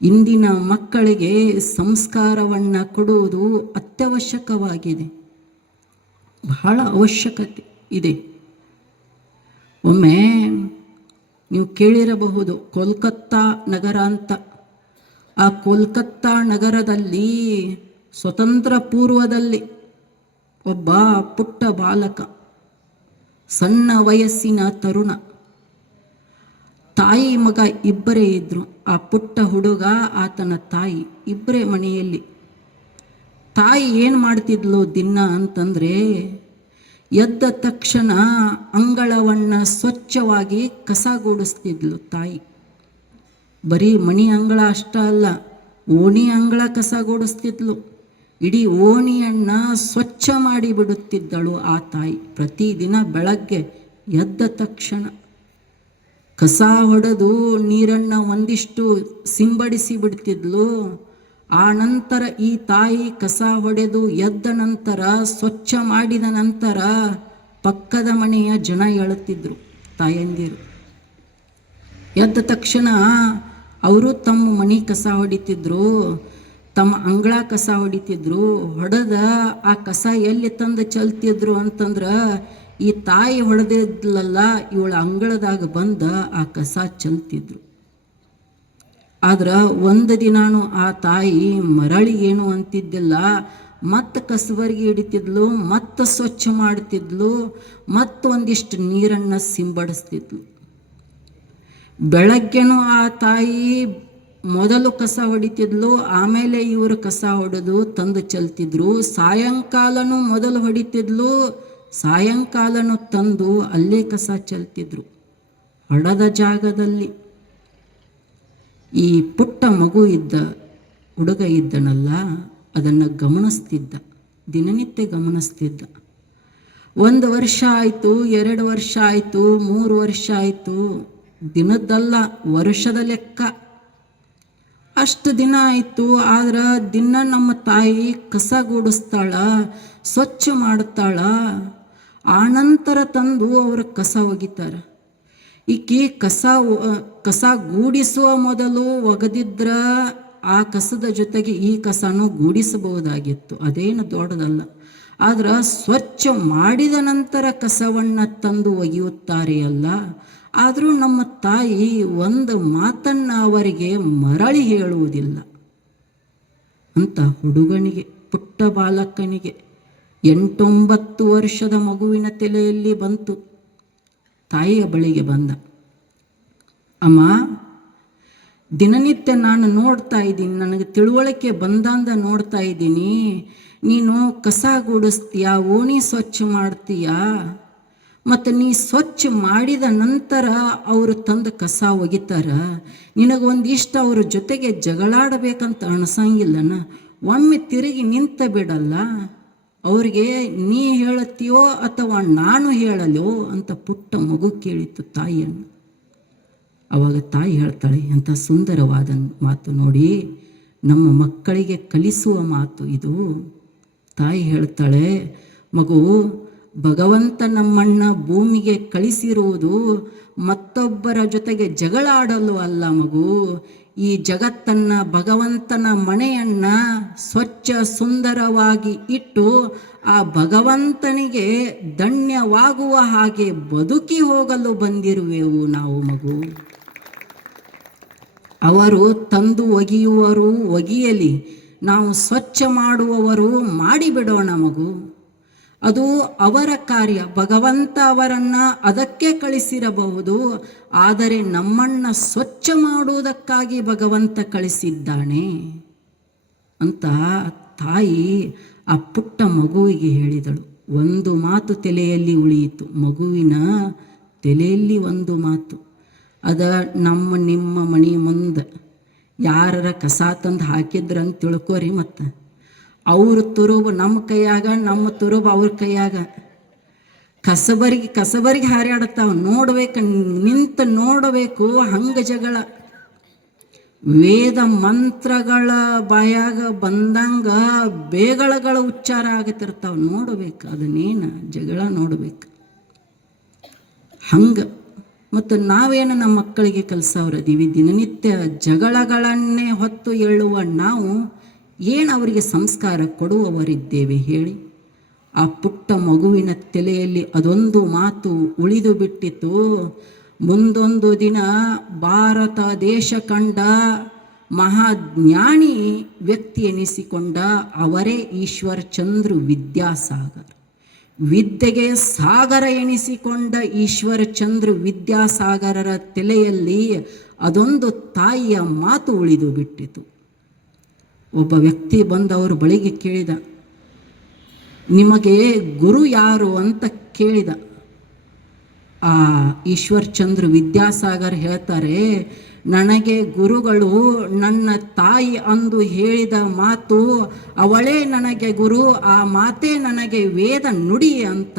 ಇಂದಿನ ಮಕ್ಕಳಿಗೆ ಸಂಸ್ಕಾರವನ್ನು ಕೊಡುವುದು ಅತ್ಯವಶ್ಯಕವಾಗಿದೆ, ಬಹಳ ಅವಶ್ಯಕತೆ ಇದೆ. ಒಮ್ಮೆ ನೀವು ಕೇಳಿರಬಹುದು ಕೋಲ್ಕತ್ತಾ ನಗರ ಅಂತ. ಆ ಕೋಲ್ಕತ್ತಾ ನಗರದಲ್ಲಿ ಸ್ವತಂತ್ರ ಪೂರ್ವದಲ್ಲಿ ಒಬ್ಬ ಪುಟ್ಟ ಬಾಲಕ, ಸಣ್ಣ ವಯಸ್ಸಿನ ತರುಣ, ತಾಯಿ ಮಗ ಇಬ್ಬರೇ ಇದ್ದರು. ಆ ಪುಟ್ಟ ಹುಡುಗ, ಆತನ ತಾಯಿ ಇಬ್ಬರೇ ಮನೆಯಲ್ಲಿ. ತಾಯಿ ಏನು ಮಾಡ್ತಿದ್ಲು ದಿನ ಅಂತಂದರೆ, ಎದ್ದ ತಕ್ಷಣ ಅಂಗಳವನ್ನು ಸ್ವಚ್ಛವಾಗಿ ಕಸಗೂಡಿಸ್ತಿದ್ಲು ತಾಯಿ. ಬರೀ ಮಣಿ ಅಂಗಳ ಅಷ್ಟ ಅಲ್ಲ, ಓಣಿ ಅಂಗಳ ಕಸಗೂಡಿಸ್ತಿದ್ಲು. ಇಡೀ ಓಣಿಯನ್ನು ಸ್ವಚ್ಛ ಮಾಡಿ ಬಿಡುತ್ತಿದ್ದಳು ಆ ತಾಯಿ. ಪ್ರತಿದಿನ ಬೆಳಗ್ಗೆ ಎದ್ದ ತಕ್ಷಣ ಕಸ ಹೊಡೆದು ನೀರನ್ನು ಒಂದಿಷ್ಟು ಸಿಂಬಡಿಸಿ ಬಿಡ್ತಿದ್ಲು. ಆ ನಂತರ ಈ ತಾಯಿ ಕಸ ಹೊಡೆದು ಎದ್ದ ನಂತರ, ಸ್ವಚ್ಛ ಮಾಡಿದ ನಂತರ ಪಕ್ಕದ ಮನೆಯ ಜನ ಹೇಳುತ್ತಿದ್ದರು, ತಾಯಂದಿರು. ಎದ್ದ ತಕ್ಷಣ ಅವರು ತಮ್ಮ ಮನೆ ಕಸ ಹೊಡಿತಿದ್ರು, ತಮ್ಮ ಅಂಗಳ ಕಸ ಹೊಡಿತಿದ್ರು. ಹೊಡೆದ ಆ ಕಸ ಎಲ್ಲಿ ತಂದು ಚೆಲ್ತಿದ್ರು ಅಂತಂದ್ರೆ, ಈ ತಾಯಿ ಹೊಡೆದಿದ್ಲಲ್ಲ ಇವಳ ಅಂಗಳದಾಗ ಬಂದ ಆ ಕಸ ಚೆಲ್ತಿದ್ರು. ಆದ್ರೆ ಒಂದು ದಿನಾನು ಆ ತಾಯಿ ಮರಳಿ ಏನು ಅಂತಿದ್ದಿಲ್ಲ. ಮತ್ತೆ ಕಸಬರಿಗೆ ಹಿಡಿತಿದ್ಲು, ಮತ್ತೆ ಸ್ವಚ್ಛ ಮಾಡ್ತಿದ್ಲು, ಮತ್ತೊಂದಿಷ್ಟು ನೀರನ್ನು ಸಿಂಬಡಿಸ್ತಿದ್ಲು. ಬೆಳಗ್ಗೆನೂ ಆ ತಾಯಿ ಮೊದಲು ಕಸ ಹೊಡಿತಿದ್ಲು, ಆಮೇಲೆ ಇವರು ಕಸ ಹೊಡೆದು ತಂದು ಚೆಲ್ತಿದ್ರು. ಸಾಯಂಕಾಲನೂ ಮೊದಲು ಹೊಡಿತಿದ್ಲು, ಸಾಯಂಕಾಲನೂ ತಂದು ಅಲ್ಲೇ ಕಸ ಚೆಲ್ತಿದ್ರು ಹೊಡೆದ ಜಾಗದಲ್ಲಿ. ಈ ಪುಟ್ಟ ಮಗು ಇದ್ದ ಹುಡುಗ ಇದ್ದನಲ್ಲ, ಅದನ್ನು ಗಮನಿಸ್ತಿದ್ದ, ದಿನನಿತ್ಯ ಗಮನಿಸ್ತಿದ್ದ. 1 ವರ್ಷ ಆಯಿತು, 2 ವರ್ಷ ಆಯಿತು, 3 ವರ್ಷ ಆಯಿತು. ದಿನದ್ದಲ್ಲ, ವರ್ಷದ ಲೆಕ್ಕ. ಅಷ್ಟು ದಿನ ಆಯಿತು. ಆದ್ರೆ ದಿನ ನಮ್ಮ ತಾಯಿ ಕಸ ಗೂಡಿಸ್ತಾಳ, ಸ್ವಚ್ಛ ಮಾಡ್ತಾಳ. ಆನಂತರ ತಂದು ಅವರು ಕಸ ಒಗಿತಾರೆ. ಈಕಿ ಕಸ ಗೂಡಿಸುವ ಮೊದಲು ಒಗೆದಿದ್ರ ಆ ಕಸದ ಜೊತೆಗೆ ಈ ಕಸನೂ ಗೂಡಿಸಬಹುದಾಗಿತ್ತು, ಅದೇನು ದೊಡ್ಡದಲ್ಲ. ಆದ್ರೆ ಸ್ವಚ್ಛ ಮಾಡಿದ ನಂತರ ಕಸವನ್ನು ತಂದು ಒಗೆಯುತ್ತಾರೆ ಅಲ್ಲ. ಆದರೂ ನಮ್ಮ ತಾಯಿ ಒಂದು ಮಾತನ್ನು ಅವರಿಗೆ ಮರಳಿ ಹೇಳುವುದಿಲ್ಲ ಅಂತ. ಹುಡುಗನಿಗೆ, ಪುಟ್ಟ ಬಾಲಕನಿಗೆ 8-9 ವರ್ಷದ ಮಗುವಿನ ತಲೆಯಲ್ಲಿ ಬಂತು. ತಾಯಿಯ ಬಳಿಗೆ ಬಂದ, ಅಮ್ಮ, ದಿನನಿತ್ಯ ನಾನು ನೋಡ್ತಾ ಇದ್ದೀನಿ, ನನಗೆ ತಿಳುವಳಿಕೆ ಬಂದಂದ ನೋಡ್ತಾ ಇದ್ದೀನಿ, ನೀನು ಕಸ ಗೂಡಿಸ್ತೀಯ, ಓಣಿ ಸ್ವಚ್ಛ ಮಾಡ್ತೀಯಾ, ಮತ್ತು ನೀ ಸ್ವಚ್ಛ ಮಾಡಿದ ನಂತರ ಅವರು ತಂದು ಕಸ ಒಗಿತಾರ. ನಿನಗೊಂದಿಷ್ಟು ಅವ್ರ ಜೊತೆಗೆ ಜಗಳಾಡಬೇಕಂತ ಅನಿಸಂಗಿಲ್ಲನ? ಒಮ್ಮೆ ತಿರುಗಿ ನಿಂತ ಬಿಡಲ್ಲ, ಅವ್ರಿಗೆ ನೀ ಹೇಳತ್ತೀಯೋ ಅಥವಾ ನಾನು ಹೇಳಲೋ ಅಂತ ಪುಟ್ಟ ಮಗು ಕೇಳಿತ್ತು ತಾಯಿಯನ್ನು. ಆವಾಗ ತಾಯಿ ಹೇಳ್ತಾಳೆ, ಎಂಥ ಸುಂದರವಾದ ಮಾತು ನೋಡಿ, ನಮ್ಮ ಮಕ್ಕಳಿಗೆ ಕಲಿಸುವ ಮಾತು ಇದು. ತಾಯಿ ಹೇಳ್ತಾಳೆ, ಮಗು, ಭಗವಂತ ನಮ್ಮಣ್ಣ ಭೂಮಿಗೆ ಕಳಿಸಿರುವುದು ಮತ್ತೊಬ್ಬರ ಜೊತೆಗೆ ಜಗಳ ಆಡಲು ಅಲ್ಲ ಮಗು. ಈ ಜಗತ್ತನ್ನು, ಭಗವಂತನ ಮನೆಯನ್ನು ಸ್ವಚ್ಛ ಸುಂದರವಾಗಿ ಇಟ್ಟು ಆ ಭಗವಂತನಿಗೆ ಧನ್ಯವಾಗುವ ಹಾಗೆ ಬದುಕಿ ಹೋಗಲು ಬಂದಿರುವೆವು ನಾವು ಮಗು. ಅವರು ತಂದು ಒಗೆಯುವರು, ಒಗೆಯಲಿ. ನಾವು ಸ್ವಚ್ಛ ಮಾಡುವವರು ಮಾಡಿಬಿಡೋಣ ಮಗು. ಅದು ಅವರ ಕಾರ್ಯ, ಭಗವಂತ ಅವರನ್ನು ಅದಕ್ಕೆ ಕಳಿಸಿರಬಹುದು. ಆದರೆ ನಮ್ಮನ್ನು ಸ್ವಚ್ಛ ಮಾಡುವುದಕ್ಕಾಗಿ ಭಗವಂತ ಕಳಿಸಿದ್ದಾನೆ ಅಂತ ತಾಯಿ ಆ ಪುಟ್ಟ ಮಗುವಿಗೆ ಹೇಳಿದಳು. ಒಂದು ಮಾತು ತಲೆಯಲ್ಲಿ ಉಳಿಯಿತು, ಮಗುವಿನ ತಲೆಯಲ್ಲಿ ಒಂದು ಮಾತು. ಅದ ನಿಮ್ಮ ಮನೆ ಮುಂದೆ ಯಾರ ಕಸ ತಂದು ಹಾಕಿದ್ರಂತ ತಿಳ್ಕೊರಿ. ಮತ್ತು ಅವ್ರ ತುರುಬು ನಮ್ಮ ಕೈಯಾಗ, ನಮ್ಮ ತುರುಬು ಅವ್ರ ಕೈಯಾಗ. ಕಸಬರಿಗೆ ಹಾರಾಡ್ತಾವ, ನೋಡ್ಬೇಕು, ನಿಂತು ನೋಡಬೇಕು. ಹಂಗೆ ಜಗಳ, ವೇದ ಮಂತ್ರಗಳ ಬಾಯಾಗ ಬಂದಂಗ ಬೇಗಳಗಳ ಉಚ್ಚಾರ ಆಗತಿರ್ತಾವ, ನೋಡ್ಬೇಕು. ಅದನ್ನೇನು ಜಗಳ ನೋಡ್ಬೇಕು. ಹಂಗೆ ಮತ್ತು ನಾವೇನು ನಮ್ಮ ಮಕ್ಕಳಿಗೆ ಕಲಿಸೋರದೀವಿ? ದಿನನಿತ್ಯ ಜಗಳಗಳನ್ನೇ ಹೊತ್ತು ಏಳುವ ನಾವು ಏನು ಅವರಿಗೆ ಸಂಸ್ಕಾರ ಕೊಡುವವರಿದ್ದೇವೆ ಹೇಳಿ? ಆ ಪುಟ್ಟ ಮಗುವಿನ ತಲೆಯಲ್ಲಿ ಅದೊಂದು ಮಾತು ಉಳಿದು ಬಿಟ್ಟಿತು. ಮುಂದೊಂದು ದಿನ ಭಾರತ ದೇಶ ಕಂಡ ಮಹಾಜ್ಞಾನಿ ವ್ಯಕ್ತಿ ಎನಿಸಿಕೊಂಡ ಅವರೇ ಈಶ್ವರ್ ಚಂದ್ರ ವಿದ್ಯಾಸಾಗರ್. ವಿದ್ಯೆಗೆ ಸಾಗರ ಎನಿಸಿಕೊಂಡ ಈಶ್ವರ ಚಂದ್ರ ವಿದ್ಯಾಸಾಗರರ ತಲೆಯಲ್ಲಿ ಅದೊಂದು ತಾಯಿಯ ಮಾತು ಉಳಿದು ಬಿಟ್ಟಿತು. ಒಬ್ಬ ವ್ಯಕ್ತಿ ಬಂದವರು ಬಳಿಗೆ ಕೇಳಿದ, ನಿಮಗೆ ಗುರು ಯಾರು ಅಂತ ಕೇಳಿದ. ಆ ಈಶ್ವರ್ ಚಂದ್ರ ವಿದ್ಯಾಸಾಗರ್ ಹೇಳ್ತಾರೆ, ನನಗೆ ಗುರುಗಳು ನನ್ನ ತಾಯಿ ಅಂದು ಹೇಳಿದ ಮಾತು, ಅವಳೇ ನನಗೆ ಗುರು, ಆ ಮಾತೇ ನನಗೆ ವೇದ ನುಡಿ ಅಂತ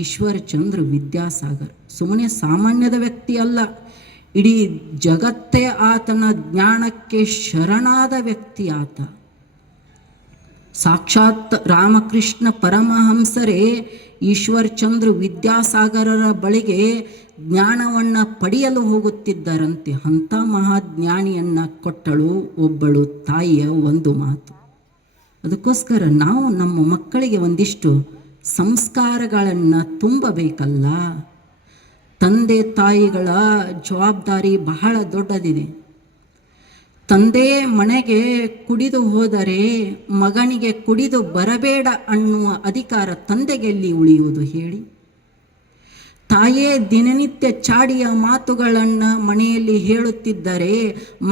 ಈಶ್ವರ್ ಚಂದ್ರ ವಿದ್ಯಾಸಾಗರ್. ಸುಮ್ಮನೆ ಸಾಮಾನ್ಯದ ವ್ಯಕ್ತಿ ಅಲ್ಲ, ಇಡೀ ಜಗತ್ತೇ ಆತನ ಜ್ಞಾನಕ್ಕೆ ಶರಣಾದ ವ್ಯಕ್ತಿ ಆತ. ಸಾಕ್ಷಾತ್ ರಾಮಕೃಷ್ಣ ಪರಮಹಂಸರೇ ಈಶ್ವರ್ ಚಂದ್ರ ವಿದ್ಯಾಸಾಗರರ ಬಳಿಗೆ ಜ್ಞಾನವನ್ನು ಪಡೆಯಲು ಹೋಗುತ್ತಿದ್ದರಂತೆ. ಅಂಥ ಮಹಾಜ್ಞಾನಿಯನ್ನು ಕೊಟ್ಟಳು ಒಬ್ಬಳು ತಾಯಿಯ ಒಂದು ಮಾತು. ಅದಕ್ಕೋಸ್ಕರ ನಾವು ನಮ್ಮ ಮಕ್ಕಳಿಗೆ ಒಂದಿಷ್ಟು ಸಂಸ್ಕಾರಗಳನ್ನು ತುಂಬಬೇಕಲ್ಲ. ತಂದೆ ತಾಯಿಗಳ ಜವಾಬ್ದಾರಿ ಬಹಳ ದೊಡ್ಡದಿದೆ. ತಂದೆ ಮನೆಗೆ ಕುಡಿದು ಹೋದರೆ ಮಗನಿಗೆ ಕುಡಿದು ಬರಬೇಡ ಅನ್ನುವ ಅಧಿಕಾರ ತಂದೆಗೆ ಎಲ್ಲಿ ಉಳಿಯುವುದು ಹೇಳಿ? ತಾಯೇ ದಿನನಿತ್ಯ ಚಾಡಿಯ ಮಾತುಗಳನ್ನು ಮನೆಯಲ್ಲಿ ಹೇಳುತ್ತಿದ್ದರೆ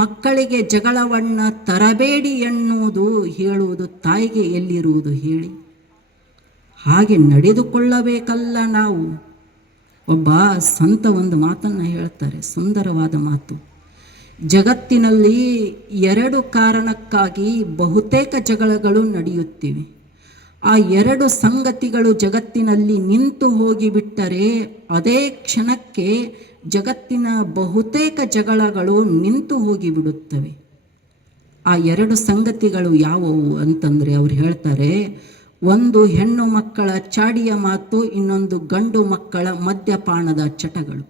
ಮಕ್ಕಳಿಗೆ ಜಗಳವನ್ನು ತರಬೇಡಿ ಎನ್ನುವುದು ಹೇಳುವುದು ತಾಯಿಗೆ ಎಲ್ಲಿರುವುದು ಹೇಳಿ? ಹಾಗೆ ನಡೆದುಕೊಳ್ಳಬೇಕಲ್ಲ ನಾವು. ಒಬ್ಬ ಸಂತ ಒಂದು ಮಾತನ್ನು ಹೇಳ್ತಾರೆ, ಸುಂದರವಾದ ಮಾತು. ಜಗತ್ತಿನಲ್ಲಿ ಎರಡು ಕಾರಣಕ್ಕಾಗಿ ಬಹುತೇಕ ಜಗಳಗಳು ನಡೆಯುತ್ತಿವೆ. ಆ ಎರಡು ಸಂಗತಿಗಳು ಜಗತ್ತಿನಲ್ಲಿ ನಿಂತು ಹೋಗಿಬಿಟ್ಟರೆ ಅದೇ ಕ್ಷಣಕ್ಕೆ ಜಗತ್ತಿನ ಬಹುತೇಕ ಜಗಳಗಳು ನಿಂತು ಹೋಗಿಬಿಡುತ್ತವೆ. ಆ ಎರಡು ಸಂಗತಿಗಳು ಯಾವುವು ಅಂತಂದರೆ ಅವ್ರು ಹೇಳ್ತಾರೆ, ಒಂದು ಹೆಣ್ಣು ಮಕ್ಕಳ ಚಾಡಿಯ ಮಾತು, ಇನ್ನೊಂದು ಗಂಡು ಮಕ್ಕಳ ಮದ್ಯಪಾನದ ಚಟಗಳು.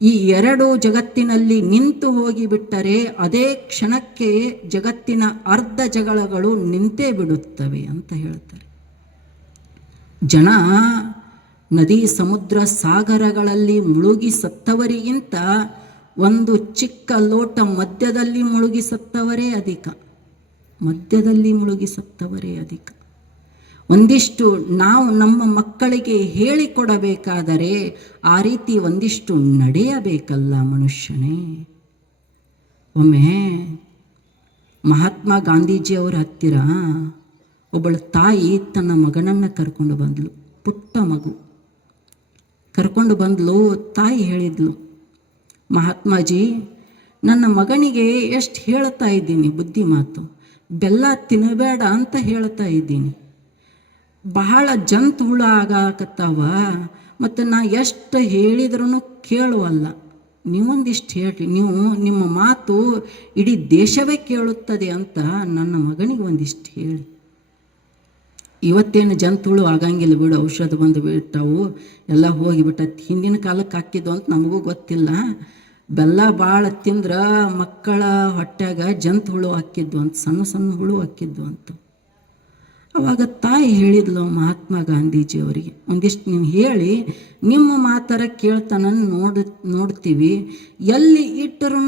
ಈ ಎರಡು ಜಗತ್ತಿನಲ್ಲಿ ನಿಂತು ಹೋಗಿಬಿಟ್ಟರೆ ಅದೇ ಕ್ಷಣಕ್ಕೆ ಜಗತ್ತಿನ ಅರ್ಧ ಜಗಳಗಳು ನಿಂತೇ ಬಿಡುತ್ತವೆ ಅಂತ ಹೇಳ್ತಾರೆ. ಜನ ನದಿ ಸಮುದ್ರ ಸಾಗರಗಳಲ್ಲಿ ಮುಳುಗಿ ಸತ್ತವರಿಗಿಂತ ಒಂದು ಚಿಕ್ಕ ಲೋಟ ಮಧ್ಯದಲ್ಲಿ ಮುಳುಗಿ ಸತ್ತವರೇ ಅಧಿಕ. ಮಧ್ಯದಲ್ಲಿ ಮುಳುಗಿ ಸತ್ತವರೇ ಅಧಿಕ. ಒಂದಿಷ್ಟು ನಾವು ನಮ್ಮ ಮಕ್ಕಳಿಗೆ ಹೇಳಿಕೊಡಬೇಕಾದರೆ ಆ ರೀತಿ ಒಂದಿಷ್ಟು ನಡೆಯಬೇಕಲ್ಲ ಮನುಷ್ಯನೇ. ಒಮ್ಮೆ ಮಹಾತ್ಮ ಗಾಂಧೀಜಿಯವರ ಹತ್ತಿರ ಒಬ್ಬಳು ತಾಯಿ ತನ್ನ ಮಗನನ್ನು ಕರ್ಕೊಂಡು ಬಂದಳು. ಪುಟ್ಟ ಮಗು ಕರ್ಕೊಂಡು ಬಂದಳು. ತಾಯಿ ಹೇಳಿದ್ಲು, ಮಹಾತ್ಮಾಜಿ, ನನ್ನ ಮಗನಿಗೆ ಎಷ್ಟು ಹೇಳ್ತಾ ಇದ್ದೀನಿ ಬುದ್ಧಿ ಮಾತು, ಬೆಲ್ಲ ತಿನ್ನಬೇಡ ಅಂತ ಹೇಳ್ತಾ ಇದ್ದೀನಿ. ಬಹಳ ಜಂತು ಹುಳ ಆಗಾಕತ್ತಾವ, ಮತ್ತು ನಾ ಎಷ್ಟು ಹೇಳಿದ್ರೂ ಕೇಳುವಲ್ಲ. ನೀವೊಂದಿಷ್ಟು ಹೇಳ್ರಿ, ನೀವು ನಿಮ್ಮ ಮಾತು ಇಡೀ ದೇಶವೇ ಕೇಳುತ್ತದೆ ಅಂತ ನನ್ನ ಮಗನಿಗೆ ಒಂದಿಷ್ಟು ಹೇಳಿ. ಇವತ್ತೇನು ಜಂತುಳು ಆಗಂಗಿಲ್ಲ ಬಿಡು, ಔಷಧ ಬಂದು ಬಿಟ್ಟವು, ಎಲ್ಲ ಹೋಗಿಬಿಟ್ಟತಿ. ಹಿಂದಿನ ಕಾಲಕ್ಕೆ ಹಾಕಿದ್ದು ಅಂತ ನಮಗೂ ಗೊತ್ತಿಲ್ಲ. ಬೆಲ್ಲ ಭಾಳ ತಿಂದ್ರೆ ಮಕ್ಕಳ ಹೊಟ್ಯಾಗ ಜಂತು ಹುಳು ಹಾಕಿದ್ದು ಅಂತ, ಸಣ್ಣ ಸಣ್ಣ ಹುಳು ಹಾಕಿದ್ದು ಅಂತ. ಅವಾಗ ತಾಯಿ ಹೇಳಿದ್ಲು ಮಹಾತ್ಮ ಗಾಂಧೀಜಿಯವರಿಗೆ, ಒಂದಿಷ್ಟು ನೀವು ಹೇಳಿ ನಿಮ್ಮ ಮಾತರ ಕೇಳ್ತಾನ ನೋಡ್ತೀವಿ, ಎಲ್ಲಿ ಇಟ್ಟರೂ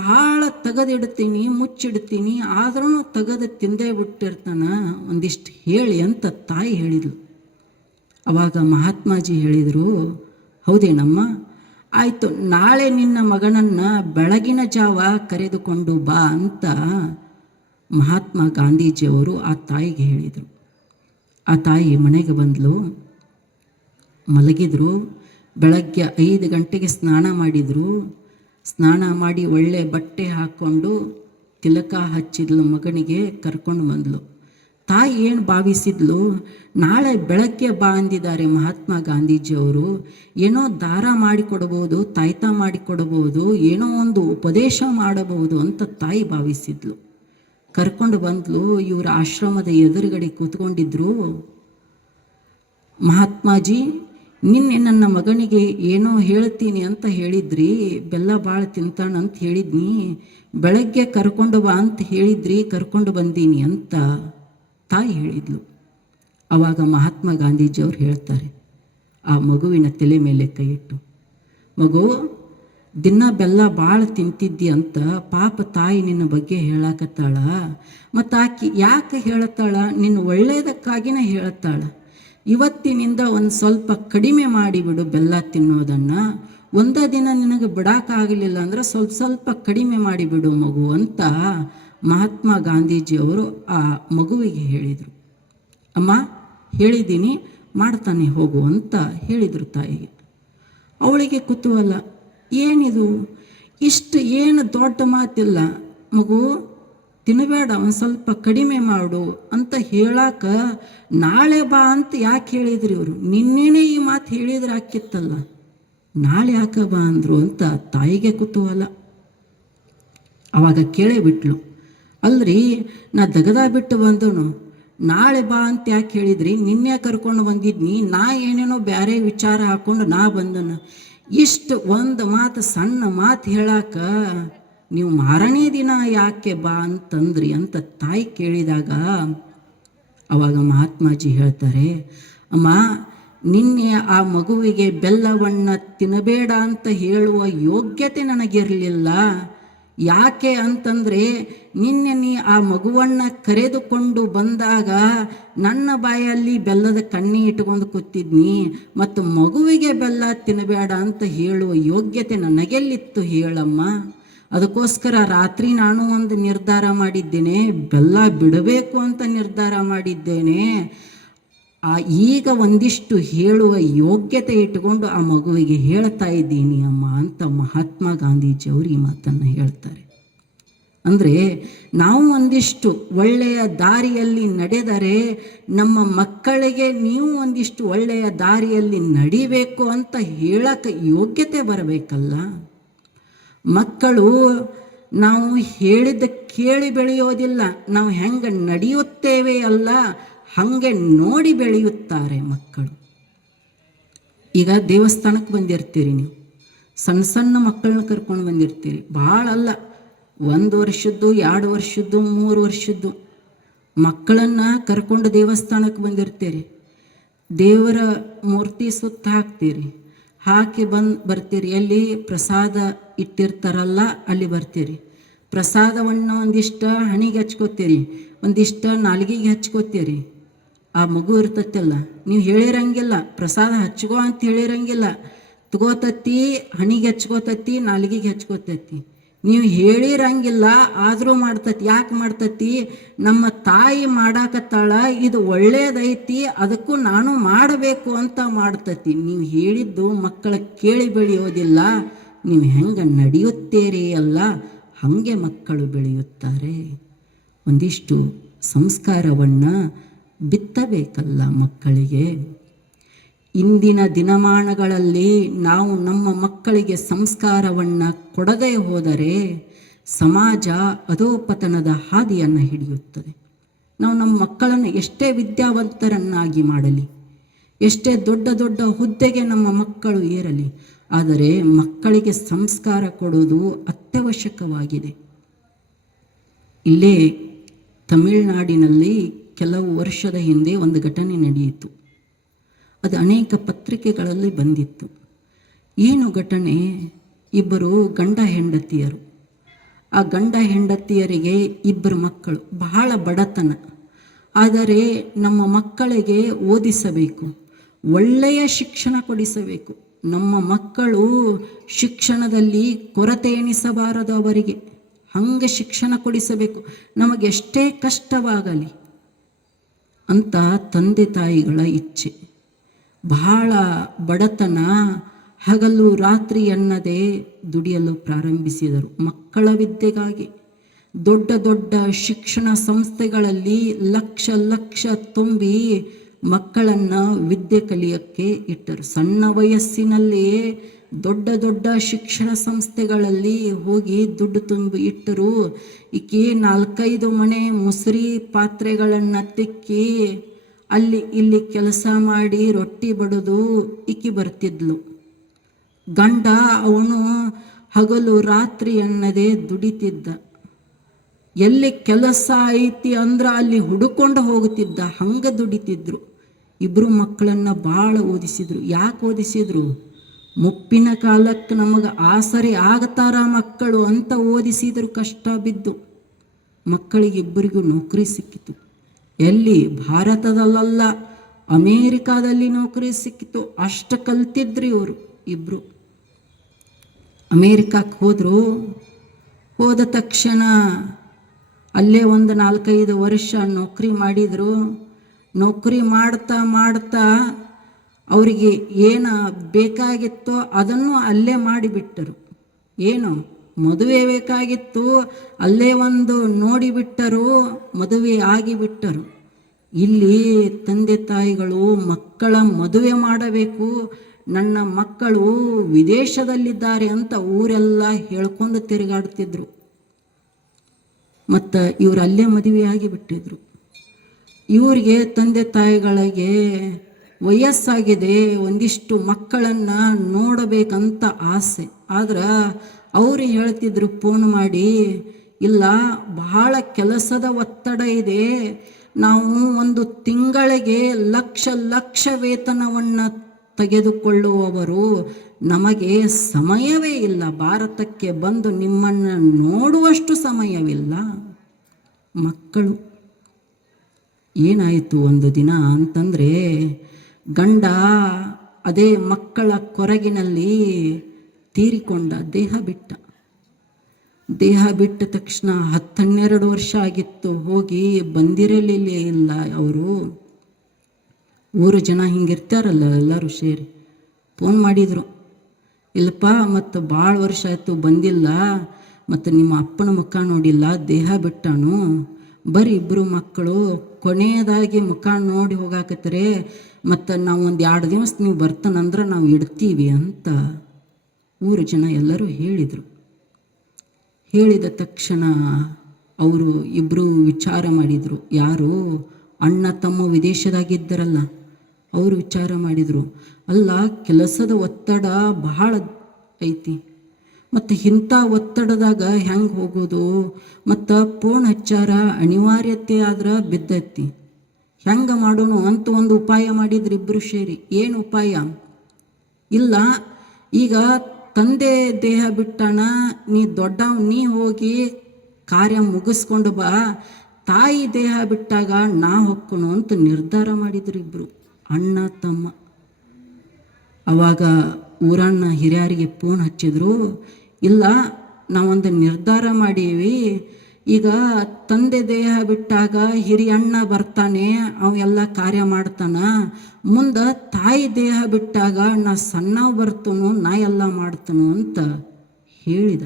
ಭಾಳ ತೆಗೆದಿಡ್ತೀನಿ ಮುಚ್ಚಿಡ್ತೀನಿ, ಆದ್ರೂ ತೆಗೆದು ತಿಂದೇ ಬಿಟ್ಟಿರ್ತಾನ, ಒಂದಿಷ್ಟು ಹೇಳಿ ಅಂತ ತಾಯಿ ಹೇಳಿದ್ಲು. ಅವಾಗ ಮಹಾತ್ಮಾಜಿ ಹೇಳಿದರು, ಹೌದೇನಮ್ಮ, ಆಯಿತು, ನಾಳೆ ನಿನ್ನ ಮಗನನ್ನು ಬೆಳಗಿನ ಜಾವ ಕರೆದುಕೊಂಡು ಬಾ ಅಂತ ಮಹಾತ್ಮ ಗಾಂಧೀಜಿಯವರು ಆ ತಾಯಿಗೆ ಹೇಳಿದರು. ಆ ತಾಯಿ ಮನೆಗೆ ಬಂದಳು. ಮಲಗಿದ್ರು. ಬೆಳಗ್ಗೆ 5 ಗಂಟೆಗೆ ಸ್ನಾನ ಮಾಡಿದರು. ಸ್ನಾನ ಮಾಡಿ ಒಳ್ಳೆ ಬಟ್ಟೆ ಹಾಕ್ಕೊಂಡು ತಿಲಕ ಹಚ್ಚಿದ್ಲು, ಮಗನಿಗೆ ಕರ್ಕೊಂಡು ಬಂದಳು. ತಾಯಿ ಏನು ಭಾವಿಸಿದ್ಲು, ನಾಳೆ ಬೆಳಗ್ಗೆ ಬಾ ಅಂದಿದ್ದಾರೆ ಮಹಾತ್ಮ ಗಾಂಧೀಜಿಯವರು, ಏನೋ ದಾರ ಮಾಡಿಕೊಡ್ಬೋದು, ತಾಯ್ತ ಮಾಡಿಕೊಡ್ಬೋದು, ಏನೋ ಒಂದು ಉಪದೇಶ ಮಾಡಬಹುದು ಅಂತ ತಾಯಿ ಭಾವಿಸಿದ್ಲು. ಕರ್ಕೊಂಡು ಬಂದ್ಲು. ಇವರ ಆಶ್ರಮದ ಎದುರುಗಡೆ ಕೂತ್ಕೊಂಡಿದ್ರು. ಮಹಾತ್ಮಾಜಿ, ನಿನ್ನೆ ನನ್ನ ಮಗನಿಗೆ ಏನೋ ಹೇಳ್ತೀನಿ ಅಂತ ಹೇಳಿದ್ರಿ, ಬೆಲ್ಲ ಭಾಳ ತಿಂತಾನಂತ ಹೇಳಿದ್ನಿ, ಬೆಳಗ್ಗೆ ಕರ್ಕೊಂಡು ಬಾ ಅಂತ ಹೇಳಿದ್ರಿ, ಕರ್ಕೊಂಡು ಬಂದೀನಿ ಅಂತ ತಾಯಿ ಹೇಳಿದ್ಲು. ಆವಾಗ ಮಹಾತ್ಮ ಗಾಂಧೀಜಿಯವರು ಹೇಳ್ತಾರೆ, ಆ ಮಗುವಿನ ತಲೆ ಮೇಲೆ ಕೈ ಇಟ್ಟು, ಮಗು ದಿನ ಬೆಲ್ಲ ಭಾಳ ತಿಂತಿದ್ದಿ ಅಂತ ಪಾಪ ತಾಯಿ ನಿನ್ನ ಬಗ್ಗೆ ಹೇಳಕತ್ತಾಳ. ಮತ್ತು ಆಕಿ ಯಾಕೆ ಹೇಳತ್ತಾಳ? ನಿನ್ನ ಒಳ್ಳೆಯದಕ್ಕಾಗಿನೇ ಹೇಳತ್ತಾಳ. ಇವತ್ತಿನಿಂದ ಒಂದು ಸ್ವಲ್ಪ ಕಡಿಮೆ ಮಾಡಿಬಿಡು ಬೆಲ್ಲ ತಿನ್ನೋದನ್ನು. ಒಂದೇ ದಿನ ನಿನಗೆ ಬಿಡೋಕ್ಕಾಗಲಿಲ್ಲ ಅಂದ್ರೆ ಸ್ವಲ್ಪ ಸ್ವಲ್ಪ ಕಡಿಮೆ ಮಾಡಿಬಿಡು ಮಗು ಅಂತ ಮಹಾತ್ಮ ಗಾಂಧೀಜಿಯವರು ಆ ಮಗುವಿಗೆ ಹೇಳಿದರು. ಅಮ್ಮ ಹೇಳಿದ್ದೀನಿ, ಮಾಡ್ತಾನೆ ಹೋಗು ಅಂತ ಹೇಳಿದರು ತಾಯಿಗೆ. ಅವಳಿಗೆ ಕುತೂಹಲ, ಏನಿದು ಇಷ್ಟು ಏನು ದೊಡ್ಡ ಮಾತಿಲ್ಲ, ಮಗು ತಿನ್ನಬೇಡ, ಒಂದು ಸ್ವಲ್ಪ ಕಡಿಮೆ ಮಾಡು ಅಂತ ಹೇಳಾಕ ನಾಳೆ ಬಾ ಅಂತ ಯಾಕೆ ಹೇಳಿದ್ರಿ ಇವರು? ನಿನ್ನೆನೇ ಈ ಮಾತು ಹೇಳಿದ್ರೆ ಆಕಿತ್ತಲ್ಲ, ನಾಳೆ ಯಾಕೆ ಬಾ ಅಂದರು ಅಂತ ತಾಯಿಗೆ ಕುತೂಹಲ. ಅವಾಗ ಕೇಳೇ ಬಿಟ್ಲು, ಅಲ್ರಿ ನಾ ದಗದ ಬಿಟ್ಟು ಬಂದನು, ನಾಳೆ ಬಾ ಅಂತ ಯಾಕೆ ಹೇಳಿದ್ರಿ? ನಿನ್ನೆ ಕರ್ಕೊಂಡು ಬಂದಿದ್ನಿ, ನಾ ಏನೇನೋ ಬೇರೆ ವಿಚಾರ ಹಾಕ್ಕೊಂಡು ನಾ ಬಂದನು. ಇಷ್ಟು ಒಂದು ಮಾತು, ಸಣ್ಣ ಮಾತು ಹೇಳಾಕ ನೀವು ಮಾರನೇ ದಿನ ಯಾಕೆ ಬಾ ಅಂತಂದ್ರಿ ಅಂತ ತಾಯಿ ಕೇಳಿದಾಗ ಅವಾಗ ಮಹಾತ್ಮಾಜಿ ಹೇಳ್ತಾರೆ, ಅಮ್ಮ ನಿನ್ನೆ ಆ ಮಗುವಿಗೆ ಬೆಲ್ಲವನ್ನು ತಿನ್ನಬೇಡ ಅಂತ ಹೇಳುವ ಯೋಗ್ಯತೆ ನನಗಿರಲಿಲ್ಲ. ಯಾಕೆ ಅಂತಂದರೆ ನಿನ್ನೆ ನೀ ಆ ಮಗುವನ್ನು ಕರೆದುಕೊಂಡು ಬಂದಾಗ ನನ್ನ ಬಾಯಲ್ಲಿ ಬೆಲ್ಲದ ಕಣ್ಣಿ ಇಟ್ಕೊಂಡು ಕೂತಿದ್ನಿ, ಮತ್ತು ಮಗುವಿಗೆ ಬೆಲ್ಲ ತಿನ್ನಬೇಡ ಅಂತ ಹೇಳುವ ಯೋಗ್ಯತೆ ನನಗೆಲ್ಲಿತ್ತು ಹೇಳಮ್ಮ? ಅದಕ್ಕೋಸ್ಕರ ರಾತ್ರಿ ನಾನು ಒಂದು ನಿರ್ಧಾರ ಮಾಡಿದ್ದೇನೆ, ಬೆಲ್ಲ ಬಿಡಬೇಕು ಅಂತ ನಿರ್ಧಾರ ಮಾಡಿದ್ದೇನೆ. ಈಗ ಒಂದಿಷ್ಟು ಹೇಳುವ ಯೋಗ್ಯತೆ ಇಟ್ಟುಕೊಂಡು ಆ ಮಗುವಿಗೆ ಹೇಳ್ತಾ ಇದ್ದೀನಿ ಅಮ್ಮ ಅಂತ ಮಹಾತ್ಮ ಗಾಂಧೀಜಿಯವರು ಈ ಮಾತನ್ನು ಹೇಳ್ತಾರೆ. ಅಂದರೆ ನಾವು ಒಂದಿಷ್ಟು ಒಳ್ಳೆಯ ದಾರಿಯಲ್ಲಿ ನಡೆದರೆ ನಮ್ಮ ಮಕ್ಕಳಿಗೆ ನೀವು ಒಂದಿಷ್ಟು ಒಳ್ಳೆಯ ದಾರಿಯಲ್ಲಿ ನಡಿಬೇಕು ಅಂತ ಹೇಳಕ್ಕೆ ಯೋಗ್ಯತೆ ಬರಬೇಕಲ್ಲ. ಮಕ್ಕಳು ನಾವು ಹೇಳಿದ ಕೇಳಿ ಬೆಳೆಯೋದಿಲ್ಲ, ನಾವು ಹೆಂಗೆ ನಡೆಯುತ್ತೇವೆ ಅಲ್ಲ ಹಾಗೆ ನೋಡಿ ಬೆಳೆಯುತ್ತಾರೆ ಮಕ್ಕಳು. ಈಗ ದೇವಸ್ಥಾನಕ್ಕೆ ಬಂದಿರ್ತೀರಿ, ನೀವು ಸಣ್ಣ ಸಣ್ಣ ಮಕ್ಕಳನ್ನ ಕರ್ಕೊಂಡು ಬಂದಿರ್ತೀರಿ, ಭಾಳ ಅಲ್ಲ, 1 ವರ್ಷದ್ದು 2 ವರ್ಷದ್ದು 3 ವರ್ಷದ್ದು ಮಕ್ಕಳನ್ನು ಕರ್ಕೊಂಡು ದೇವಸ್ಥಾನಕ್ಕೆ ಬಂದಿರ್ತೀರಿ. ದೇವರ ಮೂರ್ತಿ ಸುತ್ತ ಹಾಕ್ತೀರಿ, ಹಾಕಿ ಬರ್ತೀರಿ. ಎಲ್ಲಿ ಪ್ರಸಾದ ಇಟ್ಟಿರ್ತಾರಲ್ಲ ಅಲ್ಲಿ ಬರ್ತೀರಿ. ಪ್ರಸಾದವನ್ನು ಒಂದಿಷ್ಟ ಹಣಿಗೆ ಹಚ್ಕೋತೀರಿ, ಒಂದಿಷ್ಟ ನಾಲಿಗೆಗೆ ಹಚ್ಕೋತೀರಿ. ಆ ಮಗು ಇರ್ತೈತಲ್ಲ, ನೀವು ಹೇಳಿರಂಗಿಲ್ಲ, ಪ್ರಸಾದ ಹಚ್ಕೋ ಅಂತ ಹೇಳಿರಂಗಿಲ್ಲ, ತಗೋತತ್ತಿ, ಹಣಿಗೆ ಹಚ್ಕೋತತ್ತಿ, ನಾಲಿಗೆಗೆ ಹಚ್ಕೋತತ್ತಿ. ನೀವು ಹೇಳಿರಂಗಿಲ್ಲ, ಆದರೂ ಮಾಡ್ತತಿ. ಯಾಕೆ ಮಾಡ್ತತಿ? ನಮ್ಮ ತಾಯಿ ಮಾಡಾಕತ್ತಾಳ, ಇದು ಒಳ್ಳೇದೈತಿ, ಅದಕ್ಕೂ ನಾನು ಮಾಡಬೇಕು ಅಂತ ಮಾಡ್ತತಿ. ನೀವು ಹೇಳಿದ್ದು ಮಕ್ಕಳ ಕೇಳಿ ಬೆಳೆಯೋದಿಲ್ಲ, ನೀವು ಹೆಂಗೆ ನಡೆಯುತ್ತೀರಿ ಅಲ್ಲ ಹಾಗೆ ಮಕ್ಕಳು ಬೆಳೆಯುತ್ತಾರೆ. ಒಂದಿಷ್ಟು ಸಂಸ್ಕಾರವನ್ನು ಬಿತ್ತಬೇಕಲ್ಲ ಮಕ್ಕಳಿಗೆ. ಇಂದಿನ ದಿನಮಾನಗಳಲ್ಲಿ ನಾವು ನಮ್ಮ ಮಕ್ಕಳಿಗೆ ಸಂಸ್ಕಾರವನ್ನು ಕೊಡದೇ ಹೋದರೆ ಸಮಾಜ ಅಧೋಪತನದ ಹಾದಿಯನ್ನು ಹಿಡಿಯುತ್ತದೆ. ನಾವು ನಮ್ಮ ಮಕ್ಕಳನ್ನು ಎಷ್ಟೇ ವಿದ್ಯಾವಂತರನ್ನಾಗಿ ಮಾಡಲಿ, ಎಷ್ಟೇ ದೊಡ್ಡ ದೊಡ್ಡ ಹುದ್ದೆಗೆ ನಮ್ಮ ಮಕ್ಕಳು ಏರಲಿ, ಆದರೆ ಮಕ್ಕಳಿಗೆ ಸಂಸ್ಕಾರ ಕೊಡೋದು ಅತ್ಯವಶ್ಯಕವಾಗಿದೆ. ಇಲ್ಲೇ ತಮಿಳುನಾಡಿನಲ್ಲಿ ಕೆಲವು ವರ್ಷದ ಹಿಂದೆ ಒಂದು ಘಟನೆ ನಡೆಯಿತು. ಅದು ಅನೇಕ ಪತ್ರಿಕೆಗಳಲ್ಲಿ ಬಂದಿತ್ತು. ಏನು ಘಟನೆ? ಇಬ್ಬರು ಗಂಡ ಹೆಂಡತಿಯರು. ಆ ಗಂಡ ಹೆಂಡತಿಯರಿಗೆ 2 ಮಕ್ಕಳು, ಬಹಳ ಬಡತನ. ಆದರೆ ನಮ್ಮ ಮಕ್ಕಳಿಗೆ ಓದಿಸಬೇಕು, ಒಳ್ಳೆಯ ಶಿಕ್ಷಣ ಕೊಡಿಸಬೇಕು. ನಮ್ಮ ಮಕ್ಕಳು ಶಿಕ್ಷಣದಲ್ಲಿ ಕೊರತೆ ಎಣಿಸಬಾರದು, ಅವರಿಗೆ ಹಂಗೆ ಶಿಕ್ಷಣ ಕೊಡಿಸಬೇಕು, ನಮಗೆಷ್ಟೇ ಕಷ್ಟವಾಗಲಿ ಅಂತ ತಂದೆ ತಾಯಿಗಳ ಇಚ್ಛೆ. ಬಹಳ ಬಡತನ, ಹಗಲು ರಾತ್ರಿ ಎನ್ನದೇ ದುಡಿಯಲು ಪ್ರಾರಂಭಿಸಿದರು ಮಕ್ಕಳ ವಿದ್ಯೆಗಾಗಿ. ದೊಡ್ಡ ದೊಡ್ಡ ಶಿಕ್ಷಣ ಸಂಸ್ಥೆಗಳಲ್ಲಿ ಲಕ್ಷ ಲಕ್ಷ ತುಂಬಿ ಮಕ್ಕಳನ್ನು ವಿದ್ಯೆ ಕಲಿಯೋಕ್ಕೆ ಇಟ್ಟರು. ಸಣ್ಣ ವಯಸ್ಸಿನಲ್ಲಿಯೇ ದೊಡ್ಡ ದೊಡ್ಡ ಶಿಕ್ಷಣ ಸಂಸ್ಥೆಗಳಲ್ಲಿ ಹೋಗಿ ದುಡ್ಡು ತುಂಬಿ ಇಟ್ಟರು. ಈಕೆ 4-5 ಮನೆ ಮುಸುರಿ ಪಾತ್ರೆಗಳನ್ನು ತಿಕ್ಕಿ ಅಲ್ಲಿ ಇಲ್ಲಿ ಕೆಲಸ ಮಾಡಿ ರೊಟ್ಟಿ ಬಡಿದು ಇಕ್ಕಿ ಬರ್ತಿದ್ಲು. ಗಂಡ ಅವನು ಹಗಲು ರಾತ್ರಿ ಎನ್ನದೇ ದುಡಿತಿದ್ದ. ಎಲ್ಲಿ ಕೆಲಸ ಐತಿ ಅಂದ್ರೆ ಅಲ್ಲಿ ಹುಡುಕೊಂಡು ಹೋಗುತ್ತಿದ್ದ, ಹಂಗೆ ದುಡಿತಿದ್ರು. ಇಬ್ಬರು ಮಕ್ಕಳನ್ನು ಭಾಳ ಓದಿಸಿದ್ರು. ಯಾಕೆ ಓದಿಸಿದ್ರು? ಮುಪ್ಪಿನ ಕಾಲಕ್ಕೆ ನಮಗೆ ಆಸರೆ ಆಗ್ತಾರ ಮಕ್ಕಳು ಅಂತ ಓದಿಸಿದ್ರು. ಕಷ್ಟ ಬಿದ್ದು ಮಕ್ಕಳಿಗಿಬ್ಬರಿಗೂ ನೌಕರಿ ಸಿಕ್ಕಿತು. ಎಲ್ಲಿ? ಭಾರತದಲ್ಲ, ಅಮೇರಿಕಾದಲ್ಲಿ ನೌಕರಿ ಸಿಕ್ಕಿತು. ಅಷ್ಟು ಕಲ್ತಿದ್ರು ಇವರು ಇಬ್ಬರು. ಅಮೇರಿಕಕ್ಕೆ ಹೋದರು. ಹೋದ ತಕ್ಷಣ ಅಲ್ಲೇ ಒಂದು 4-5 ವರ್ಷ ನೌಕರಿ ಮಾಡಿದರು. ನೌಕರಿ ಮಾಡ್ತಾ ಮಾಡ್ತಾ ಅವರಿಗೆ ಏನು ಬೇಕಾಗಿತ್ತೋ ಅದನ್ನು ಅಲ್ಲೇ ಮಾಡಿಬಿಟ್ಟರು. ಏನು ಮದುವೆ ಬೇಕಾಗಿತ್ತು, ಅಲ್ಲೇ ಒಂದು ನೋಡಿಬಿಟ್ಟರು, ಮದುವೆ ಆಗಿಬಿಟ್ಟರು. ಇಲ್ಲಿ ತಂದೆ ತಾಯಿಗಳು ಮಕ್ಕಳ ಮದುವೆ ಮಾಡಬೇಕು, ನನ್ನ ಮಕ್ಕಳು ವಿದೇಶದಲ್ಲಿದ್ದಾರೆ ಅಂತ ಊರೆಲ್ಲ ಹೇಳ್ಕೊಂಡು ತಿರುಗಾಡ್ತಿದ್ರು. ಮತ್ತು ಇವರು ಅಲ್ಲೇ ಮದುವೆಯಾಗಿ ಬಿಟ್ಟಿದ್ರು. ಇವರಿಗೆ ತಂದೆ ತಾಯಿಗಳಿಗೆ ವಯಸ್ಸಾಗಿದೆ, ಒಂದಿಷ್ಟು ಮಕ್ಕಳನ್ನು ನೋಡಬೇಕಂತ ಆಸೆ. ಆದ್ರೆ ಅವರು ಹೇಳ್ತಿದ್ರು ಫೋನ್ ಮಾಡಿ, ಇಲ್ಲ ಬಹಳ ಕೆಲಸದ ಒತ್ತಡ ಇದೆ, ನಾವು ಒಂದು ತಿಂಗಳಿಗೆ ಲಕ್ಷ ವೇತನವನ್ನು ತೆಗೆದುಕೊಳ್ಳುವವರು, ನಮಗೆ ಸಮಯವೇ ಇಲ್ಲ, ಭಾರತಕ್ಕೆ ಬಂದು ನಿಮ್ಮನ್ನು ನೋಡುವಷ್ಟು ಸಮಯವಿಲ್ಲ. ಮಕ್ಕಳು ಏನಾಯಿತು ಒಂದು ದಿನ ಅಂತಂದರೆ, ಗಂಡ ಅದೇ ಮಕ್ಕಳ ಕೊರಗಿನಲ್ಲಿ ತೀರಿಕೊಂಡ, ದೇಹ ಬಿಟ್ಟ ತಕ್ಷಣ 10-12 ವರ್ಷ ಆಗಿತ್ತು. ಹೋಗಿ ಬಂದಿರಲಿಲ್ಲ ಅವರು. ಊರು ಜನ ಹಿಂಗಿರ್ತಾರಲ್ಲ, ಎಲ್ಲರೂ ಸೇರಿ ಫೋನ್ ಮಾಡಿದರು. ಇಲ್ಲಪ್ಪ, ಮತ್ತು ಭಾಳ ವರ್ಷ ಆಯಿತು ಬಂದಿಲ್ಲ, ಮತ್ತು ನಿಮ್ಮ ಅಪ್ಪನ ಮುಖ ನೋಡಿಲ್ಲ, ದೇಹ ಬಿಟ್ಟಾನು, ಬರೀ ಇಬ್ಬರು ಮಕ್ಕಳು ಕೊನೆಯದಾಗಿ ಮುಖ ನೋಡಿ ಹೋಗಾಕತ್ತರೆ, ಮತ್ತು ನಾವು ಒಂದು 2 ದಿವಸ ನೀವು ಬರ್ತಾನಂದ್ರೆ ನಾವು ಇಡ್ತೀವಿ ಅಂತ ಊರು ಜನ ಎಲ್ಲರೂ ಹೇಳಿದರು. ಹೇಳಿದ ತಕ್ಷಣ ಅವರು ಇಬ್ಬರು ವಿಚಾರ ಮಾಡಿದರು. ಯಾರು? ಅಣ್ಣ ತಮ್ಮ ವಿದೇಶದಾಗಿದ್ದರಲ್ಲ, ಅವರು ವಿಚಾರ ಮಾಡಿದರು, ಅಲ್ಲ ಕೆಲಸದ ಒತ್ತಡ ಬಹಳ ಐತಿ, ಮತ್ತು ಇಂಥ ಒತ್ತಡದಾಗ ಹೆಂಗೆ ಹೋಗೋದು, ಮತ್ತು ಫೋನ್ ಹಚ್ಚಾರ, ಅನಿವಾರ್ಯತೆ ಆದ್ರೆ ಬಿದ್ದೈತಿ, ಹೆಂಗೆ ಮಾಡೋಣ ಅಂತ ಒಂದು ಉಪಾಯ ಮಾಡಿದ್ರು ಇಬ್ಬರು ಸೇರಿ. ಏನು ಉಪಾಯ? ಇಲ್ಲ, ಈಗ ತಂದೆ ದೇಹ ಬಿಟ್ಟಾನ, ನೀ ದೊಡ್ಡವ, ನೀ ಹೋಗಿ ಕಾರ್ಯ ಮುಗಿಸ್ಕೊಂಡು ಬಾ, ತಾಯಿ ದೇಹ ಬಿಟ್ಟಾಗ ನಾ ಹೊಕ್ಕನು ಅಂತ ನಿರ್ಧಾರ ಮಾಡಿದ್ರು ಇಬ್ಬರು ಅಣ್ಣ ತಮ್ಮ. ಅವಾಗ ಊರಣ್ಣ ಹಿರಿಯರಿಗೆ ಫೋನ್ ಹಚ್ಚಿದ್ರು, ಇಲ್ಲ ನಾವೊಂದು ನಿರ್ಧಾರ ಮಾಡೀವಿ, ಈಗ ತಂದೆ ದೇಹ ಬಿಟ್ಟಾಗ ಹಿರಿಯಣ್ಣ ಬರ್ತಾನೆ, ಅವ ಎಲ್ಲ ಕಾರ್ಯ ಮಾಡ್ತಾನ, ಮುಂದೆ ತಾಯಿ ದೇಹ ಬಿಟ್ಟಾಗ ನಾ ಸಣ್ಣವ ಬರ್ತನು, ನಾ ಎಲ್ಲ ಮಾಡ್ತನು ಅಂತ ಹೇಳಿದ.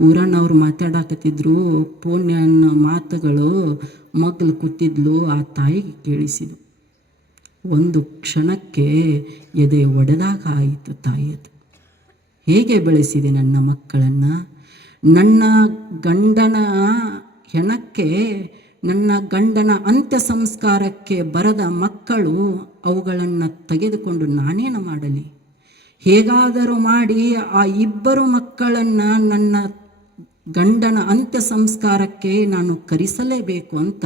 ಊರಣ್ಣವ್ರು ಮಾತಾಡಕತ್ತಿದ್ರು. ಫೋನ್ನ ಮಾತುಗಳು ಮಗಳು ಕೂತಿದ್ಲು ಆ ತಾಯಿಗೆ ಕೇಳಿಸಿದು. ಒಂದು ಕ್ಷಣಕ್ಕೆ ಎದೆ ಒಡೆದಾಗ ಆಯಿತು ತಾಯಿಯದು. ಹೇಗೆ ಬೆಳೆಸಿದೆ ನನ್ನ ಮಕ್ಕಳನ್ನು? ನನ್ನ ಗಂಡನ ಹೆಣಕ್ಕೆ, ನನ್ನ ಗಂಡನ ಅಂತ್ಯ ಸಂಸ್ಕಾರಕ್ಕೆ ಬರದ ಮಕ್ಕಳು, ಅವುಗಳನ್ನು ತೆಗೆದುಕೊಂಡು ನಾನೇನು ಮಾಡಲಿ? ಹೇಗಾದರೂ ಮಾಡಿ ಆ ಇಬ್ಬರು ಮಕ್ಕಳನ್ನು ನನ್ನ ಗಂಡನ ಅಂತ್ಯ ಸಂಸ್ಕಾರಕ್ಕೆ ನಾನು ಕರೆಸಲೇಬೇಕು ಅಂತ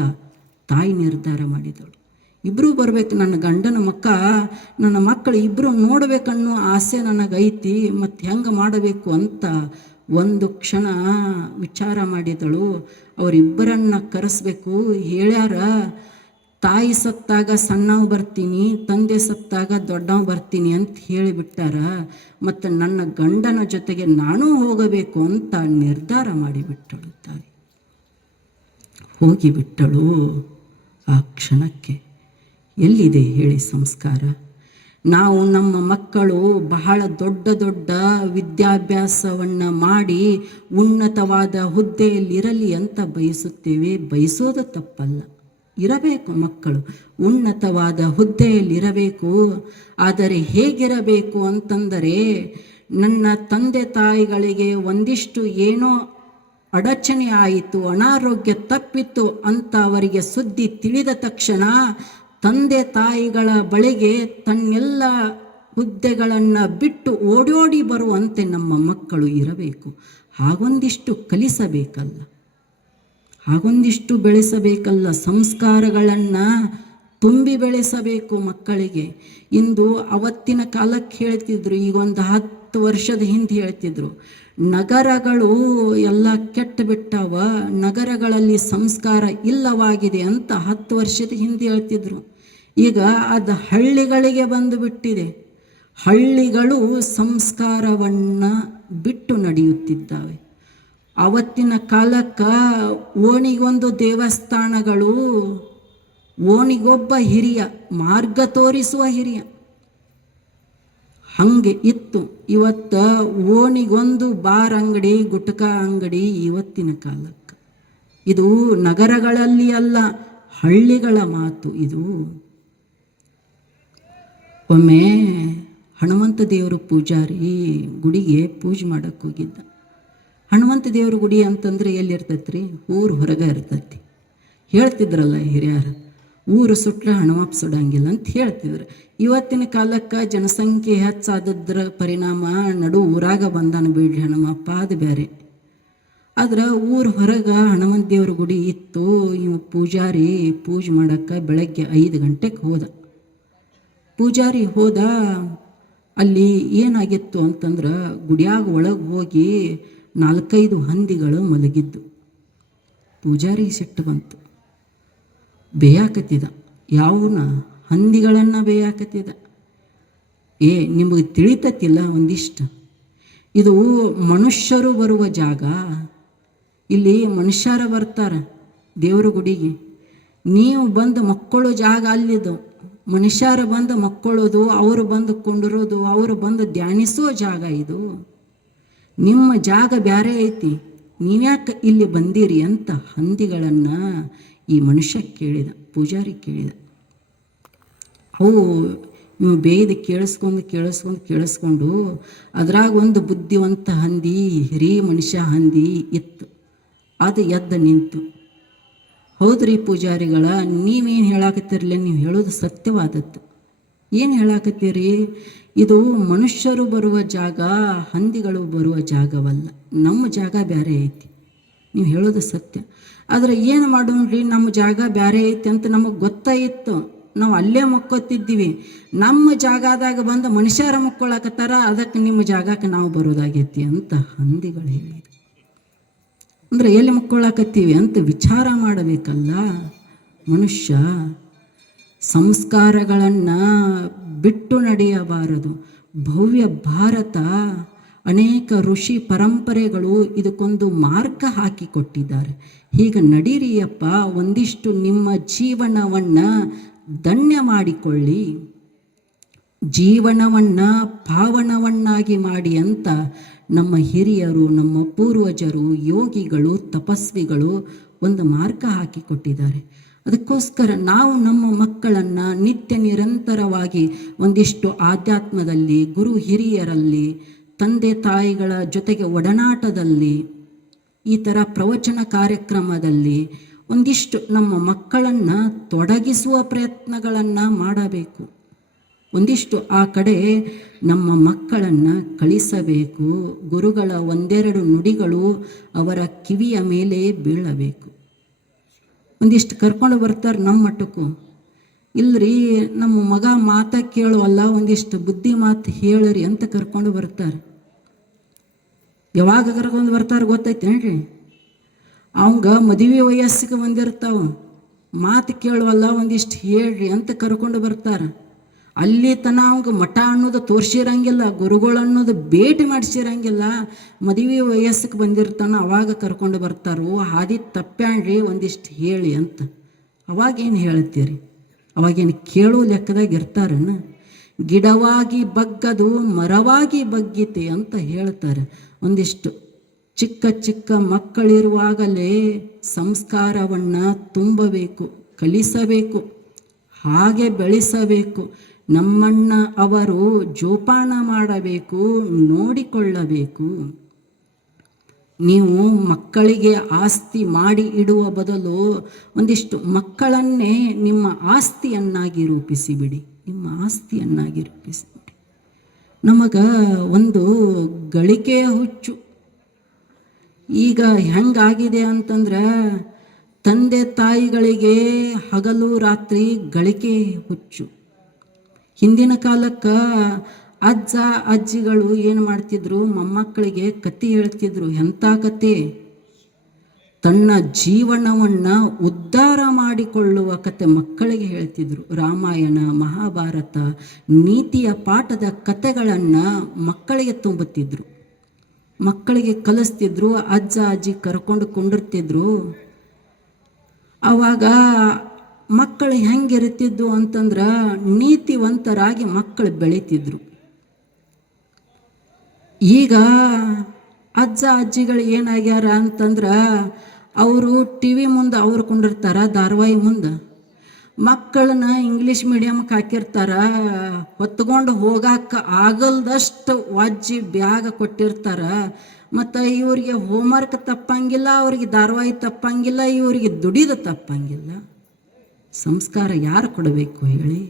ತಾಯಿ ನಿರ್ಧಾರ ಮಾಡಿದಳು. ಇಬ್ಬರೂ ಬರಬೇಕು, ನನ್ನ ಗಂಡನ ನನ್ನ ಮಕ್ಕಳು ಇಬ್ಬರು ನೋಡಬೇಕನ್ನೋ ಆಸೆ ನನಗೈತಿ, ಮತ್ತು ಹೆಂಗೆ ಮಾಡಬೇಕು ಅಂತ ಒಂದು ಕ್ಷಣ ವಿಚಾರ ಮಾಡಿದಳು. ಅವರಿಬ್ಬರನ್ನ ಕರೆಸ್ಬೇಕು. ಹೇಳ್ಯಾರ, ತಾಯಿ ಸತ್ತಾಗ ಸಣ್ಣವ ಬರ್ತೀನಿ, ತಂದೆ ಸತ್ತಾಗ ದೊಡ್ಡವ ಬರ್ತೀನಿ ಅಂತ ಹೇಳಿಬಿಟ್ಟಾರ, ಮತ್ತು ನನ್ನ ಗಂಡನ ಜೊತೆಗೆ ನಾನೂ ಹೋಗಬೇಕು ಅಂತ ನಿರ್ಧಾರ ಮಾಡಿಬಿಟ್ಟಳು ತಾಯಿ. ಹೋಗಿಬಿಟ್ಟಳು. ಆ ಕ್ಷಣಕ್ಕೆ ಎಲ್ಲಿದೆ ಹೇಳಿ ಸಂಸ್ಕಾರ? ನಾವು ನಮ್ಮ ಮಕ್ಕಳು ಬಹಳ ದೊಡ್ಡ ವಿದ್ಯಾಭ್ಯಾಸವನ್ನು ಮಾಡಿ ಉನ್ನತವಾದ ಹುದ್ದೆಯಲ್ಲಿರಲಿ ಅಂತ ಬಯಸುತ್ತೇವೆ. ಬಯಸೋದು ತಪ್ಪಲ್ಲ, ಇರಬೇಕು ಮಕ್ಕಳು, ಉನ್ನತವಾದ ಹುದ್ದೆಯಲ್ಲಿರಬೇಕು. ಆದರೆ ಹೇಗಿರಬೇಕು ಅಂತಂದರೆ, ನನ್ನ ತಂದೆ ತಾಯಿಗಳಿಗೆ ಒಂದಿಷ್ಟು ಏನೋ ಅಡಚಣೆ ಆಯಿತು, ಅನಾರೋಗ್ಯ ತಪ್ಪಿತು ಅಂತ ಅವರಿಗೆ ಸುದ್ದಿ ತಿಳಿದ ತಕ್ಷಣ ತಂದೆ ತಾಯಿಗಳ ಬಳಿಗೆ ತನ್ನೆಲ್ಲ ಹುದ್ದೆಗಳನ್ನು ಬಿಟ್ಟು ಓಡೋಡಿ ಬರುವಂತೆ ನಮ್ಮ ಮಕ್ಕಳು ಇರಬೇಕು. ಹಾಗೊಂದಿಷ್ಟು ಕಲಿಸಬೇಕಲ್ಲ, ಹಾಗೊಂದಿಷ್ಟು ಬೆಳೆಸಬೇಕಲ್ಲ, ಸಂಸ್ಕಾರಗಳನ್ನು ತುಂಬಿ ಬೆಳೆಸಬೇಕು ಮಕ್ಕಳಿಗೆ. ಇಂದು ಅವತ್ತಿನ ಕಾಲಕ್ಕೆ ಹೇಳ್ತಿದ್ರು, ಈಗ ಒಂದು 10 ವರ್ಷದ ಹಿಂದೆ ಹೇಳ್ತಿದ್ರು, ನಗರಗಳು ಎಲ್ಲ ಕೆಟ್ಟು ಬಿಟ್ಟವ, ನಗರಗಳಲ್ಲಿ ಸಂಸ್ಕಾರ ಇಲ್ಲವಾಗಿದೆ ಅಂತ 10 ವರ್ಷದ ಹಿಂದೆ ಹೇಳ್ತಿದ್ರು. ಈಗ ಅದು ಹಳ್ಳಿಗಳಿಗೆ ಬಂದು ಬಿಟ್ಟಿದೆ. ಹಳ್ಳಿಗಳು ಸಂಸ್ಕಾರವನ್ನು ಬಿಟ್ಟು ನಡೆಯುತ್ತಿದ್ದಾವೆ. ಅವತ್ತಿನ ಕಾಲಕ್ಕೆ ಓಣಿಗೊಂದು ದೇವಸ್ಥಾನಗಳು, ಓಣಿಗೊಬ್ಬ ಹಿರಿಯ, ಮಾರ್ಗ ತೋರಿಸುವ ಹಿರಿಯ, ಹಂಗೆ ಇತ್ತು. ಇವತ್ತು ಓಣಿಗೊಂದು ಬಾರ್ ಅಂಗಡಿ, ಗುಟ್ಕಾ ಅಂಗಡಿ. ಇವತ್ತಿನ ಕಾಲಕ್ಕೆ ಇದು ನಗರಗಳಲ್ಲಿ ಅಲ್ಲ, ಹಳ್ಳಿಗಳ ಮಾತು ಇದು. ಒಮ್ಮೆ ಹನುಮಂತ ದೇವರು ಪೂಜಾರಿ ಗುಡಿಗೆ ಪೂಜೆ ಮಾಡಕ್ಕೆ ಹೋಗಿದ್ದ. ಹನುಮಂತ ದೇವ್ರ ಗುಡಿ ಅಂತಂದ್ರೆ ಎಲ್ಲಿರ್ತೈತೆ ರೀ? ಊರು ಹೊರಗೆ ಇರ್ತೈತಿ. ಹೇಳ್ತಿದ್ರಲ್ಲ ಹಿರಿಯರು, ಊರು ಸುಟ್ರೆ ಹನುಮಪ್ಪ ಸುಡಂಗಿಲ್ಲ ಅಂತ ಹೇಳ್ತಿದ್ರು. ಇವತ್ತಿನ ಕಾಲಕ್ಕೆ ಜನಸಂಖ್ಯೆ ಹೆಚ್ಚಾದದ್ರ ಪರಿಣಾಮ ನಡು ಊರಾಗ ಬಂದಾನ ಬಿಡ್ರಿ ಹನುಮಪ್ಪ, ಅದು ಬೇರೆ. ಆದ್ರೆ ಊರು ಹೊರಗೆ ಹನುಮಂತ ದೇವ್ರ ಗುಡಿ ಇತ್ತು. ಇವು ಪೂಜಾರಿ ಪೂಜೆ ಮಾಡೋಕ್ಕೆ ಬೆಳಗ್ಗೆ 5 ಗಂಟೆಗೆ ಹೋದ. ಪೂಜಾರಿ ಹೋದ, ಅಲ್ಲಿ ಏನಾಗಿತ್ತು ಅಂತಂದ್ರೆ ಗುಡಿಯಾಗ ಒಳಗೆ ಹೋಗಿ 4-5 ಹಂದಿಗಳು ಮಲಗಿದ್ದು. ಪೂಜಾರಿಗೆ ಸಿಟ್ಟು ಬಂತು, ಬೇಯಾಕತ್ತಿದ. ಯಾವನ ಹಂದಿಗಳನ್ನು ಬೇಯಾಕತ್ತಿದ. ನಿಮಗೆ ತಿಳಿತತ್ತಿಲ್ಲ ಒಂದಿಷ್ಟು, ಇದು ಮನುಷ್ಯರು ಬರುವ ಜಾಗ. ಇಲ್ಲಿ ಮನುಷ್ಯರ ಬರ್ತಾರೆ ದೇವ್ರ ಗುಡಿಗೆ. ನೀವು ಬಂದು ಮಕ್ಕಳು ಜಾಗ ಅಲ್ಲಿದ್ದು. ಮನುಷ್ಯರು ಬಂದು ಮಕ್ಕಳೋದು, ಅವರು ಬಂದು ಕೊಂಡಿರೋದು, ಅವರು ಬಂದು ಧ್ಯಾನಿಸೋ ಜಾಗ ಇದು. ನಿಮ್ಮ ಜಾಗ ಬ್ಯಾರೆ ಐತಿ, ನೀವ್ಯಾಕೆ ಇಲ್ಲಿ ಬಂದಿರಿ ಅಂತ ಹಂದಿಗಳನ್ನು ಈ ಮನುಷ್ಯ ಕೇಳಿದ, ಪೂಜಾರಿ ಕೇಳಿದ. ಅವು ನೀವು ಬೇಯ್ದು ಕೇಳಿಸ್ಕೊಂಡು ಅದ್ರಾಗ ಒಂದು ಬುದ್ಧಿವಂತ ಹಂದಿ, ಹಿರಿಯ ಮನುಷ್ಯ ಹಂದಿ ಇತ್ತು. ಅದು ಎದ್ದು ನಿಂತು, ಹೌದ್ರಿ ಪೂಜಾರಿಗಳ, ನೀವೇನು ಹೇಳಾಕತ್ತಿರಲಿಲ್ಲ, ನೀವು ಹೇಳೋದು ಸತ್ಯವಾದದ್ದು. ಏನು ಹೇಳಾಕತ್ತೀರಿ? ಇದು ಮನುಷ್ಯರು ಬರುವ ಜಾಗ, ಹಂದಿಗಳು ಬರುವ ಜಾಗವಲ್ಲ, ನಮ್ಮ ಜಾಗ ಬೇರೆ ಐತಿ. ನೀವು ಹೇಳೋದು ಸತ್ಯ. ಆದರೆ ಏನು ಮಾಡೋಣ್ರಿ, ನಮ್ಮ ಜಾಗ ಬೇರೆ ಐತಿ ಅಂತ ನಮಗೆ ಗೊತ್ತಾಯಿತು. ನಾವು ಅಲ್ಲೇ ಮಕ್ಕೋತಿದ್ದೀವಿ. ನಮ್ಮ ಜಾಗದಾಗ ಬಂದು ಮನುಷ್ಯರ ಮಕ್ಕೊಳಕತ್ತಾರ, ಅದಕ್ಕೆ ನಿಮ್ಮ ಜಾಗಕ್ಕೆ ನಾವು ಬರೋದಾಗೈತಿ ಅಂತ ಹಂದಿಗಳು ಹೇಳಿದ್ರು. ಅಂದರೆ ಎಲ್ಲಿ ಮಕ್ಕೊಳಕತ್ತೀವಿ ಅಂತ ವಿಚಾರ ಮಾಡಬೇಕಲ್ಲ ಮನುಷ್ಯ. ಸಂಸ್ಕಾರಗಳನ್ನು ಬಿಟ್ಟು ನಡೆಯಬಾರದು. ಭವ್ಯ ಭಾರತ, ಅನೇಕ ಋಷಿ ಪರಂಪರೆಗಳು ಇದಕ್ಕೊಂದು ಮಾರ್ಗ ಹಾಕಿಕೊಟ್ಟಿದ್ದಾರೆ. ಹೀಗೆ ನಡೀರಿಯಪ್ಪ, ಒಂದಿಷ್ಟು ನಿಮ್ಮ ಜೀವನವನ್ನು ಧನ್ಯ ಮಾಡಿಕೊಳ್ಳಿ, ಜೀವನವನ್ನು ಪಾವನವನ್ನಾಗಿ ಮಾಡಿ ಅಂತ ನಮ್ಮ ಹಿರಿಯರು, ನಮ್ಮ ಪೂರ್ವಜರು, ಯೋಗಿಗಳು, ತಪಸ್ವಿಗಳು ಒಂದು ಮಾರ್ಗ ಹಾಕಿಕೊಟ್ಟಿದ್ದಾರೆ. ಅದಕ್ಕೋಸ್ಕರ ನಾವು ನಮ್ಮ ಮಕ್ಕಳನ್ನು ನಿತ್ಯ ನಿರಂತರವಾಗಿ ಒಂದಿಷ್ಟು ಆಧ್ಯಾತ್ಮದಲ್ಲಿ, ಗುರು ಹಿರಿಯರಲ್ಲಿ, ತಂದೆ ತಾಯಿಗಳ ಜೊತೆಗೆ ಒಡನಾಟದಲ್ಲಿ, ಈ ಥರ ಪ್ರವಚನ ಕಾರ್ಯಕ್ರಮದಲ್ಲಿ ಒಂದಿಷ್ಟು ನಮ್ಮ ಮಕ್ಕಳನ್ನು ತೊಡಗಿಸುವ ಪ್ರಯತ್ನಗಳನ್ನು ಮಾಡಬೇಕು. ಒಂದಿಷ್ಟು ಆ ಕಡೆ ನಮ್ಮ ಮಕ್ಕಳನ್ನು ಕಳಿಸಬೇಕು. ಗುರುಗಳ ಒಂದೆರಡು ನುಡಿಗಳು ಅವರ ಕಿವಿಯ ಮೇಲೆ ಬೀಳಬೇಕು. ಒಂದಿಷ್ಟು ಕರ್ಕೊಂಡು ಬರ್ತಾರೆ ನಮ್ಮ ಮಟ್ಟಕ್ಕೂ. ಇಲ್ರಿ ನಮ್ಮ ಮಗ ಮಾತ ಕೇಳುವಲ್ಲ, ಒಂದಿಷ್ಟು ಬುದ್ಧಿ ಮಾತು ಹೇಳ್ರಿ ಅಂತ ಕರ್ಕೊಂಡು ಬರ್ತಾರೆ. ಯಾವಾಗ ಕರ್ಕೊಂಡು ಬರ್ತಾರೆ ಗೊತ್ತೈತೇನ್ರಿ? ಅವಂಗ ಮದುವೆ ವಯಸ್ಸಿಗೆ ಬಂದಿರ್ತಾವ, ಮಾತು ಕೇಳುವಲ್ಲ, ಒಂದಿಷ್ಟು ಹೇಳ್ರಿ ಅಂತ ಕರ್ಕೊಂಡು ಬರ್ತಾರೆ. ಅಲ್ಲಿ ತನ ಅವಂಗೆ ಮಠ ಅನ್ನೋದು ತೋರಿಸಿರಂಗಿಲ್ಲ, ಗುರುಗಳು ಅನ್ನೋದು ಭೇಟಿ ಮಾಡಿಸಿರಂಗಿಲ್ಲ. ಮದುವೆ ವಯಸ್ಸಿಗೆ ಬಂದಿರ್ತಾನ, ಅವಾಗ ಕರ್ಕೊಂಡು ಬರ್ತಾರೋ, ಹಾದಿ ತಪ್ಪ್ಯಾಣ್ರಿ ಒಂದಿಷ್ಟು ಹೇಳಿ ಅಂತ. ಅವಾಗೇನು ಹೇಳ್ತೀರಿ? ಅವಾಗೇನು ಕೇಳೋ ಲೆಕ್ಕದಾಗ ಇರ್ತಾರನ? ಗಿಡವಾಗಿ ಬಗ್ಗದು ಮರವಾಗಿ ಬಗ್ಗಿತೆ ಅಂತ ಹೇಳ್ತಾರೆ. ಒಂದಿಷ್ಟು ಚಿಕ್ಕ ಚಿಕ್ಕ ಮಕ್ಕಳಿರುವಾಗಲೇ ಸಂಸ್ಕಾರವನ್ನು ತುಂಬಬೇಕು, ಕಲಿಸಬೇಕು, ಹಾಗೆ ಬೆಳೆಸಬೇಕು. ನಮ್ಮನ್ನ ಅವರು ಜೋಪಾನ ಮಾಡಬೇಕು, ನೋಡಿಕೊಳ್ಳಬೇಕು. ನೀವು ಮಕ್ಕಳಿಗೆ ಆಸ್ತಿ ಮಾಡಿ ಇಡುವ ಬದಲು ಒಂದಿಷ್ಟು ಮಕ್ಕಳನ್ನೇ ನಿಮ್ಮ ಆಸ್ತಿಯನ್ನಾಗಿ ರೂಪಿಸಿಬಿಡಿ, ನಿಮ್ಮ ಆಸ್ತಿಯನ್ನಾಗಿ ರೂಪಿಸಿಬಿಡಿ. ನಮಗೆ ಒಂದು ಗಳಿಕೆಯ ಹುಚ್ಚು ಈಗ ಹೆಂಗಾಗಿದೆ ಅಂತಂದ್ರೆ, ತಂದೆ ತಾಯಿಗಳಿಗೆ ಹಗಲು ರಾತ್ರಿ ಗಳಿಕೆ ಹುಚ್ಚು. ಹಿಂದಿನ ಕಾಲಕ್ಕೆ ಅಜ್ಜ ಅಜ್ಜಿಗಳು ಏನು ಮಾಡ್ತಿದ್ರು, ಮೊಮ್ಮಕ್ಕಳಿಗೆ ಕತೆ ಹೇಳ್ತಿದ್ರು. ಎಂಥ ಕತೆ? ತನ್ನ ಜೀವನವನ್ನು ಉದ್ಧಾರ ಮಾಡಿಕೊಳ್ಳುವ ಕತೆ ಮಕ್ಕಳಿಗೆ ಹೇಳ್ತಿದ್ರು. ರಾಮಾಯಣ, ಮಹಾಭಾರತ, ನೀತಿಯ ಪಾಠದ ಕತೆಗಳನ್ನು ಮಕ್ಕಳಿಗೆ ತುಂಬುತ್ತಿದ್ರು, ಮಕ್ಕಳಿಗೆ ಕಲಿಸ್ತಿದ್ರು. ಅಜ್ಜ ಅಜ್ಜಿ ಕರ್ಕೊಂಡು ಕೊಂಡಿರ್ತಿದ್ರು. ಆವಾಗ ಮಕ್ಕಳು ಹೆಂಗಿರ್ತಿದ್ವು ಅಂತಂದ್ರೆ, ನೀತಿವಂತರಾಗಿ ಮಕ್ಕಳು ಬೆಳೀತಿದ್ರು. ಈಗ ಅಜ್ಜ ಅಜ್ಜಿಗಳು ಏನಾಗ್ಯಾರ ಅಂತಂದ್ರೆ, ಅವರು ಟಿ ವಿ ಮುಂದೆ ಅವ್ರು ಕೊಂಡಿರ್ತಾರ, ಧಾರಾವಾಹಿ ಮುಂದೆ. ಮಕ್ಕಳನ್ನ ಇಂಗ್ಲೀಷ್ ಮೀಡಿಯಮ್ಗೆ ಹಾಕಿರ್ತಾರ, ಹೊತ್ಕೊಂಡು ಹೋಗಕ್ಕೆ ಆಗಲ್ದಷ್ಟು ವಾಜ್ಜಿ ಬ್ಯಾಗ್ ಕೊಟ್ಟಿರ್ತಾರ. ಮತ್ತು ಇವರಿಗೆ ಹೋಮ್ವರ್ಕ್ ತಪ್ಪಂಗಿಲ್ಲ, ಅವ್ರಿಗೆ ಧಾರಾವಾಹಿ ತಪ್ಪಂಗಿಲ್ಲ, ಇವರಿಗೆ ದುಡಿದು ತಪ್ಪಂಗಿಲ್ಲ. ಸಂಸ್ಕಾರ ಯಾರು ಕೊಡಬೇಕು ಹೇಳಿ?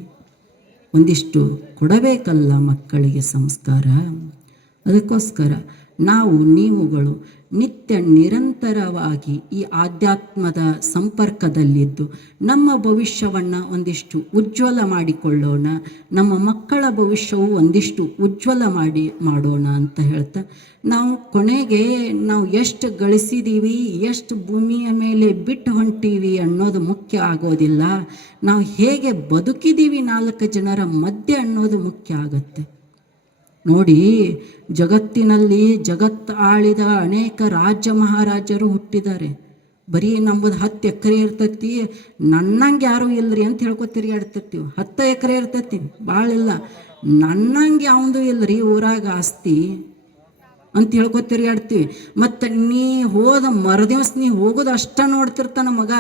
ಒಂದಿಷ್ಟು ಕೊಡಬೇಕಲ್ಲ ಮಕ್ಕಳಿಗೆ ಸಂಸ್ಕಾರ. ಅದಕ್ಕೋಸ್ಕರ ನಾವು ನೀವುಗಳು ನಿತ್ಯ ನಿರಂತರವಾಗಿ ಈ ಆಧ್ಯಾತ್ಮದ ಸಂಪರ್ಕದಲ್ಲಿದ್ದು ನಮ್ಮ ಭವಿಷ್ಯವನ್ನು ಒಂದಿಷ್ಟು ಉಜ್ವಲ ಮಾಡಿಕೊಳ್ಳೋಣ, ನಮ್ಮ ಮಕ್ಕಳ ಭವಿಷ್ಯವು ಒಂದಿಷ್ಟು ಉಜ್ವಲ ಮಾಡೋಣ ಅಂತ ಹೇಳ್ತಾ, ನಾವು ಕೊನೆಗೆ ನಾವು ಎಷ್ಟು ಗಳಿಸಿದ್ದೀವಿ, ಎಷ್ಟು ಭೂಮಿಯ ಮೇಲೆ ಬಿಟ್ಟು ಹೊಂಟೀವಿ ಅನ್ನೋದು ಮುಖ್ಯ ಆಗೋದಿಲ್ಲ. ನಾವು ಹೇಗೆ ಬದುಕಿದ್ದೀವಿ 4 ಜನರ ಮಧ್ಯೆ ಅನ್ನೋದು ಮುಖ್ಯ ಆಗುತ್ತೆ. ನೋಡಿ, ಜಗತ್ತಿನಲ್ಲಿ ಜಗತ್ತು ಆಳಿದ ಅನೇಕ ರಾಜ್ಯ ಮಹಾರಾಜರು ಹುಟ್ಟಿದ್ದಾರೆ. ಬರೀ ನಮ್ಮದು 10 ಎಕರೆ ಇರ್ತೈತಿ, ನನ್ನಂಗೆ ಯಾರೂ ಇಲ್ಲರಿ ಅಂತ ತಿರುಗಾಡ್ತಿರ್ತೀವಿ. 10 ಎಕರೆ ಇರ್ತೈತಿ, ಭಾಳ ಇಲ್ಲ. ನನ್ನಂಗೆ ಯಾವುದು ಇಲ್ಲರಿ ಊರಾಗ ಆಸ್ತಿ ಅಂತ ತಿರುಗಾಡ್ತೀವಿ. ಮತ್ತು ನೀ ಹೋದ ಮರುದಿವಸ ನೀ ಹೋಗೋದು ಅಷ್ಟ ನೋಡ್ತಿರ್ತಾನ ಮಗ.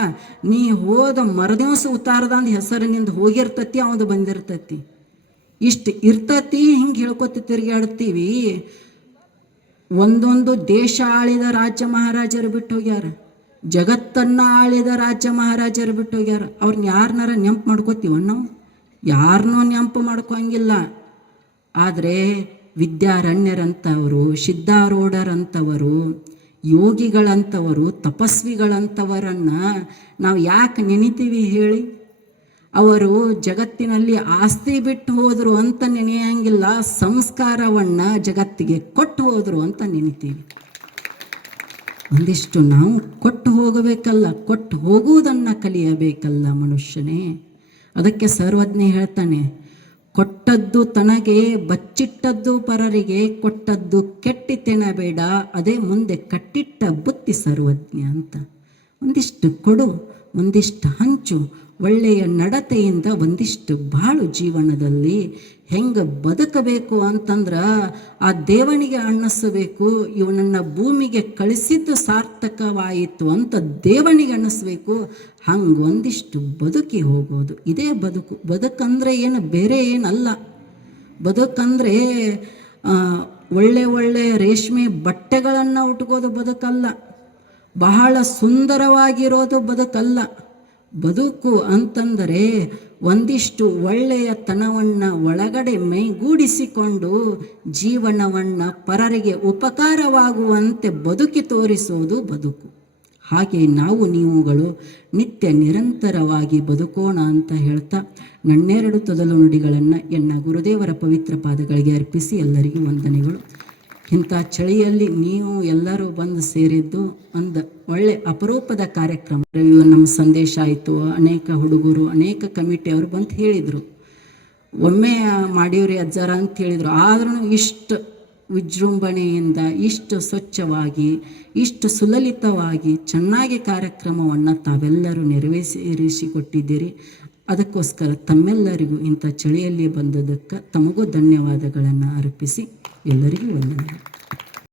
ನೀ ಹೋದ ಮರುದಿವಸ ಉತ್ತಾರದಂದು ಹೆಸರಿನಿಂದ ಹೋಗಿರ್ತತಿ, ಅವನು ಬಂದಿರ್ತತಿ. ಇಷ್ಟು ಇರ್ತತಿ. ಹಿಂಗೆ ತಿರುಗಾಡ್ತೀವಿ. ಒಂದೊಂದು ದೇಶ ಆಳಿದ ರಾಜ್ಯ ಮಹಾರಾಜರು ಬಿಟ್ಟು ಹೋಗ್ಯಾರ, ಜಗತ್ತನ್ನು ಆಳಿದ ರಾಜ್ಯ ಮಹಾರಾಜರು ಬಿಟ್ಟು ಹೋಗ್ಯಾರ. ಅವ್ರನ್ನ ಯಾರನ್ನಾರ ನೆನಪು ಮಾಡ್ಕೋತೀವ ನಾವು? ಯಾರನ್ನೂ ನೆನಪು ಮಾಡ್ಕೋಂಗಿಲ್ಲ. ಆದರೆ ವಿದ್ಯಾರಣ್ಯರಂಥವರು, ಸಿದ್ಧಾರೂಢರಂಥವರು, ಯೋಗಿಗಳಂಥವರು, ತಪಸ್ವಿಗಳಂಥವರನ್ನು ನಾವು ಯಾಕೆ ನೆನಿತೀವಿ ಹೇಳಿ? ಅವರು ಜಗತ್ತಿನಲ್ಲಿ ಆಸ್ತಿ ಬಿಟ್ಟು ಹೋದರು ಅಂತ ನೆನೆಯಂಗಿಲ್ಲ, ಸಂಸ್ಕಾರವನ್ನು ಜಗತ್ತಿಗೆ ಕೊಟ್ಟು ಹೋದರು ಅಂತ ನೆನಿತೀವಿ. ಒಂದಿಷ್ಟು ನಾವು ಕೊಟ್ಟು ಹೋಗಬೇಕಲ್ಲ, ಕೊಟ್ಟು ಹೋಗುವುದನ್ನು ಕಲಿಯಬೇಕಲ್ಲ ಮನುಷ್ಯನೇ. ಅದಕ್ಕೆ ಸರ್ವಜ್ಞ ಹೇಳ್ತಾನೆ, ಕೊಟ್ಟದ್ದು ತನಗೆ ಬಚ್ಚಿಟ್ಟದ್ದು ಪರರಿಗೆ, ಕೊಟ್ಟದ್ದು ಕೆಟ್ಟಿತೆನಬೇಡ, ಅದೇ ಮುಂದೆ ಕಟ್ಟಿಟ್ಟ ಬುತ್ತಿ ಸರ್ವಜ್ಞ ಅಂತ. ಒಂದಿಷ್ಟು ಕೊಡು, ಒಂದಿಷ್ಟು ಹಂಚು, ಒಳ್ಳೆಯ ನಡತೆಯಿಂದ ಒಂದಿಷ್ಟು ಬಾಳು. ಜೀವನದಲ್ಲಿ ಹೆಂಗೆ ಬದುಕಬೇಕು ಅಂತಂದ್ರೆ ಆ ದೇವನಿಗೆ ಅನ್ನಿಸಬೇಕು, ಇವನನ್ನು ಭೂಮಿಗೆ ಕಳಿಸಿದ್ದು ಸಾರ್ಥಕವಾಯಿತು ಅಂತ ದೇವನಿಗೆ ಅನ್ನಿಸ್ಬೇಕು. ಹಂಗೆ ಒಂದಿಷ್ಟು ಬದುಕಿ ಹೋಗೋದು, ಇದೇ ಬದುಕು. ಬದುಕಂದರೆ ಏನು ಬೇರೆ ಏನಲ್ಲ. ಬದುಕಂದರೆ ಒಳ್ಳೆ ಒಳ್ಳೆ ರೇಷ್ಮೆ ಬಟ್ಟೆಗಳನ್ನು ಉಟ್ಕೋದು ಬದುಕಲ್ಲ, ಬಹಳ ಸುಂದರವಾಗಿರೋದು ಬದುಕಲ್ಲ. ಬದುಕು ಅಂತಂದರೆ ಒಂದಿಷ್ಟು ಒಳ್ಳೆಯತನವನ್ನು ಒಳಗಡೆ ಮೈಗೂಡಿಸಿಕೊಂಡು ಜೀವನವನ್ನು ಪರರಿಗೆ ಉಪಕಾರವಾಗುವಂತೆ ಬದುಕಿ ತೋರಿಸೋದು ಬದುಕು. ಹಾಗೆ ನಾವು ನೀವುಗಳು ನಿತ್ಯ ನಿರಂತರವಾಗಿ ಬದುಕೋಣ ಅಂತ ಹೇಳ್ತಾ, ನನ್ನೆರಡು ತೊದಲು ನುಡಿಗಳನ್ನು ಎನ್ನ ಗುರುದೇವರ ಪವಿತ್ರ ಪಾದಗಳಿಗೆ ಅರ್ಪಿಸಿ ಎಲ್ಲರಿಗೂ ವಂದನೆಗಳು. ಇಂಥ ಚಳಿಯಲ್ಲಿ ನೀವು ಎಲ್ಲರೂ ಬಂದು ಸೇರಿದ್ದು ಒಂದು ಒಳ್ಳೆ ಅಪರೂಪದ ಕಾರ್ಯಕ್ರಮ. ನಮ್ಮ ಸಂದೇಶ ಆಯಿತು. ಅನೇಕ ಹುಡುಗರು, ಅನೇಕ ಕಮಿಟಿಯವರು ಬಂದು ಹೇಳಿದರು, ಒಮ್ಮೆ ಮಾಡೀವ್ರಿ ಅಜ್ಜಾರ ಅಂತ ಹೇಳಿದರು. ಆದ್ರೂ ಇಷ್ಟು ವಿಜೃಂಭಣೆಯಿಂದ, ಇಷ್ಟು ಸ್ವಚ್ಛವಾಗಿ, ಇಷ್ಟು ಸುಲಲಿತವಾಗಿ ಚೆನ್ನಾಗಿ ಕಾರ್ಯಕ್ರಮವನ್ನು ತಾವೆಲ್ಲರೂ ನೆರವೇರಿಸಿಕೊಟ್ಟಿದ್ದೀರಿ. ಅದಕ್ಕೋಸ್ಕರ ತಮ್ಮೆಲ್ಲರಿಗೂ ಇಂಥ ಚಳಿಯಲ್ಲಿ ಬಂದದಕ್ಕೆ ತಮಗೂ ಧನ್ಯವಾದಗಳನ್ನು ಅರ್ಪಿಸಿ ಎಲ್ಲರಿಗೂ ವಂದನೆಗಳು.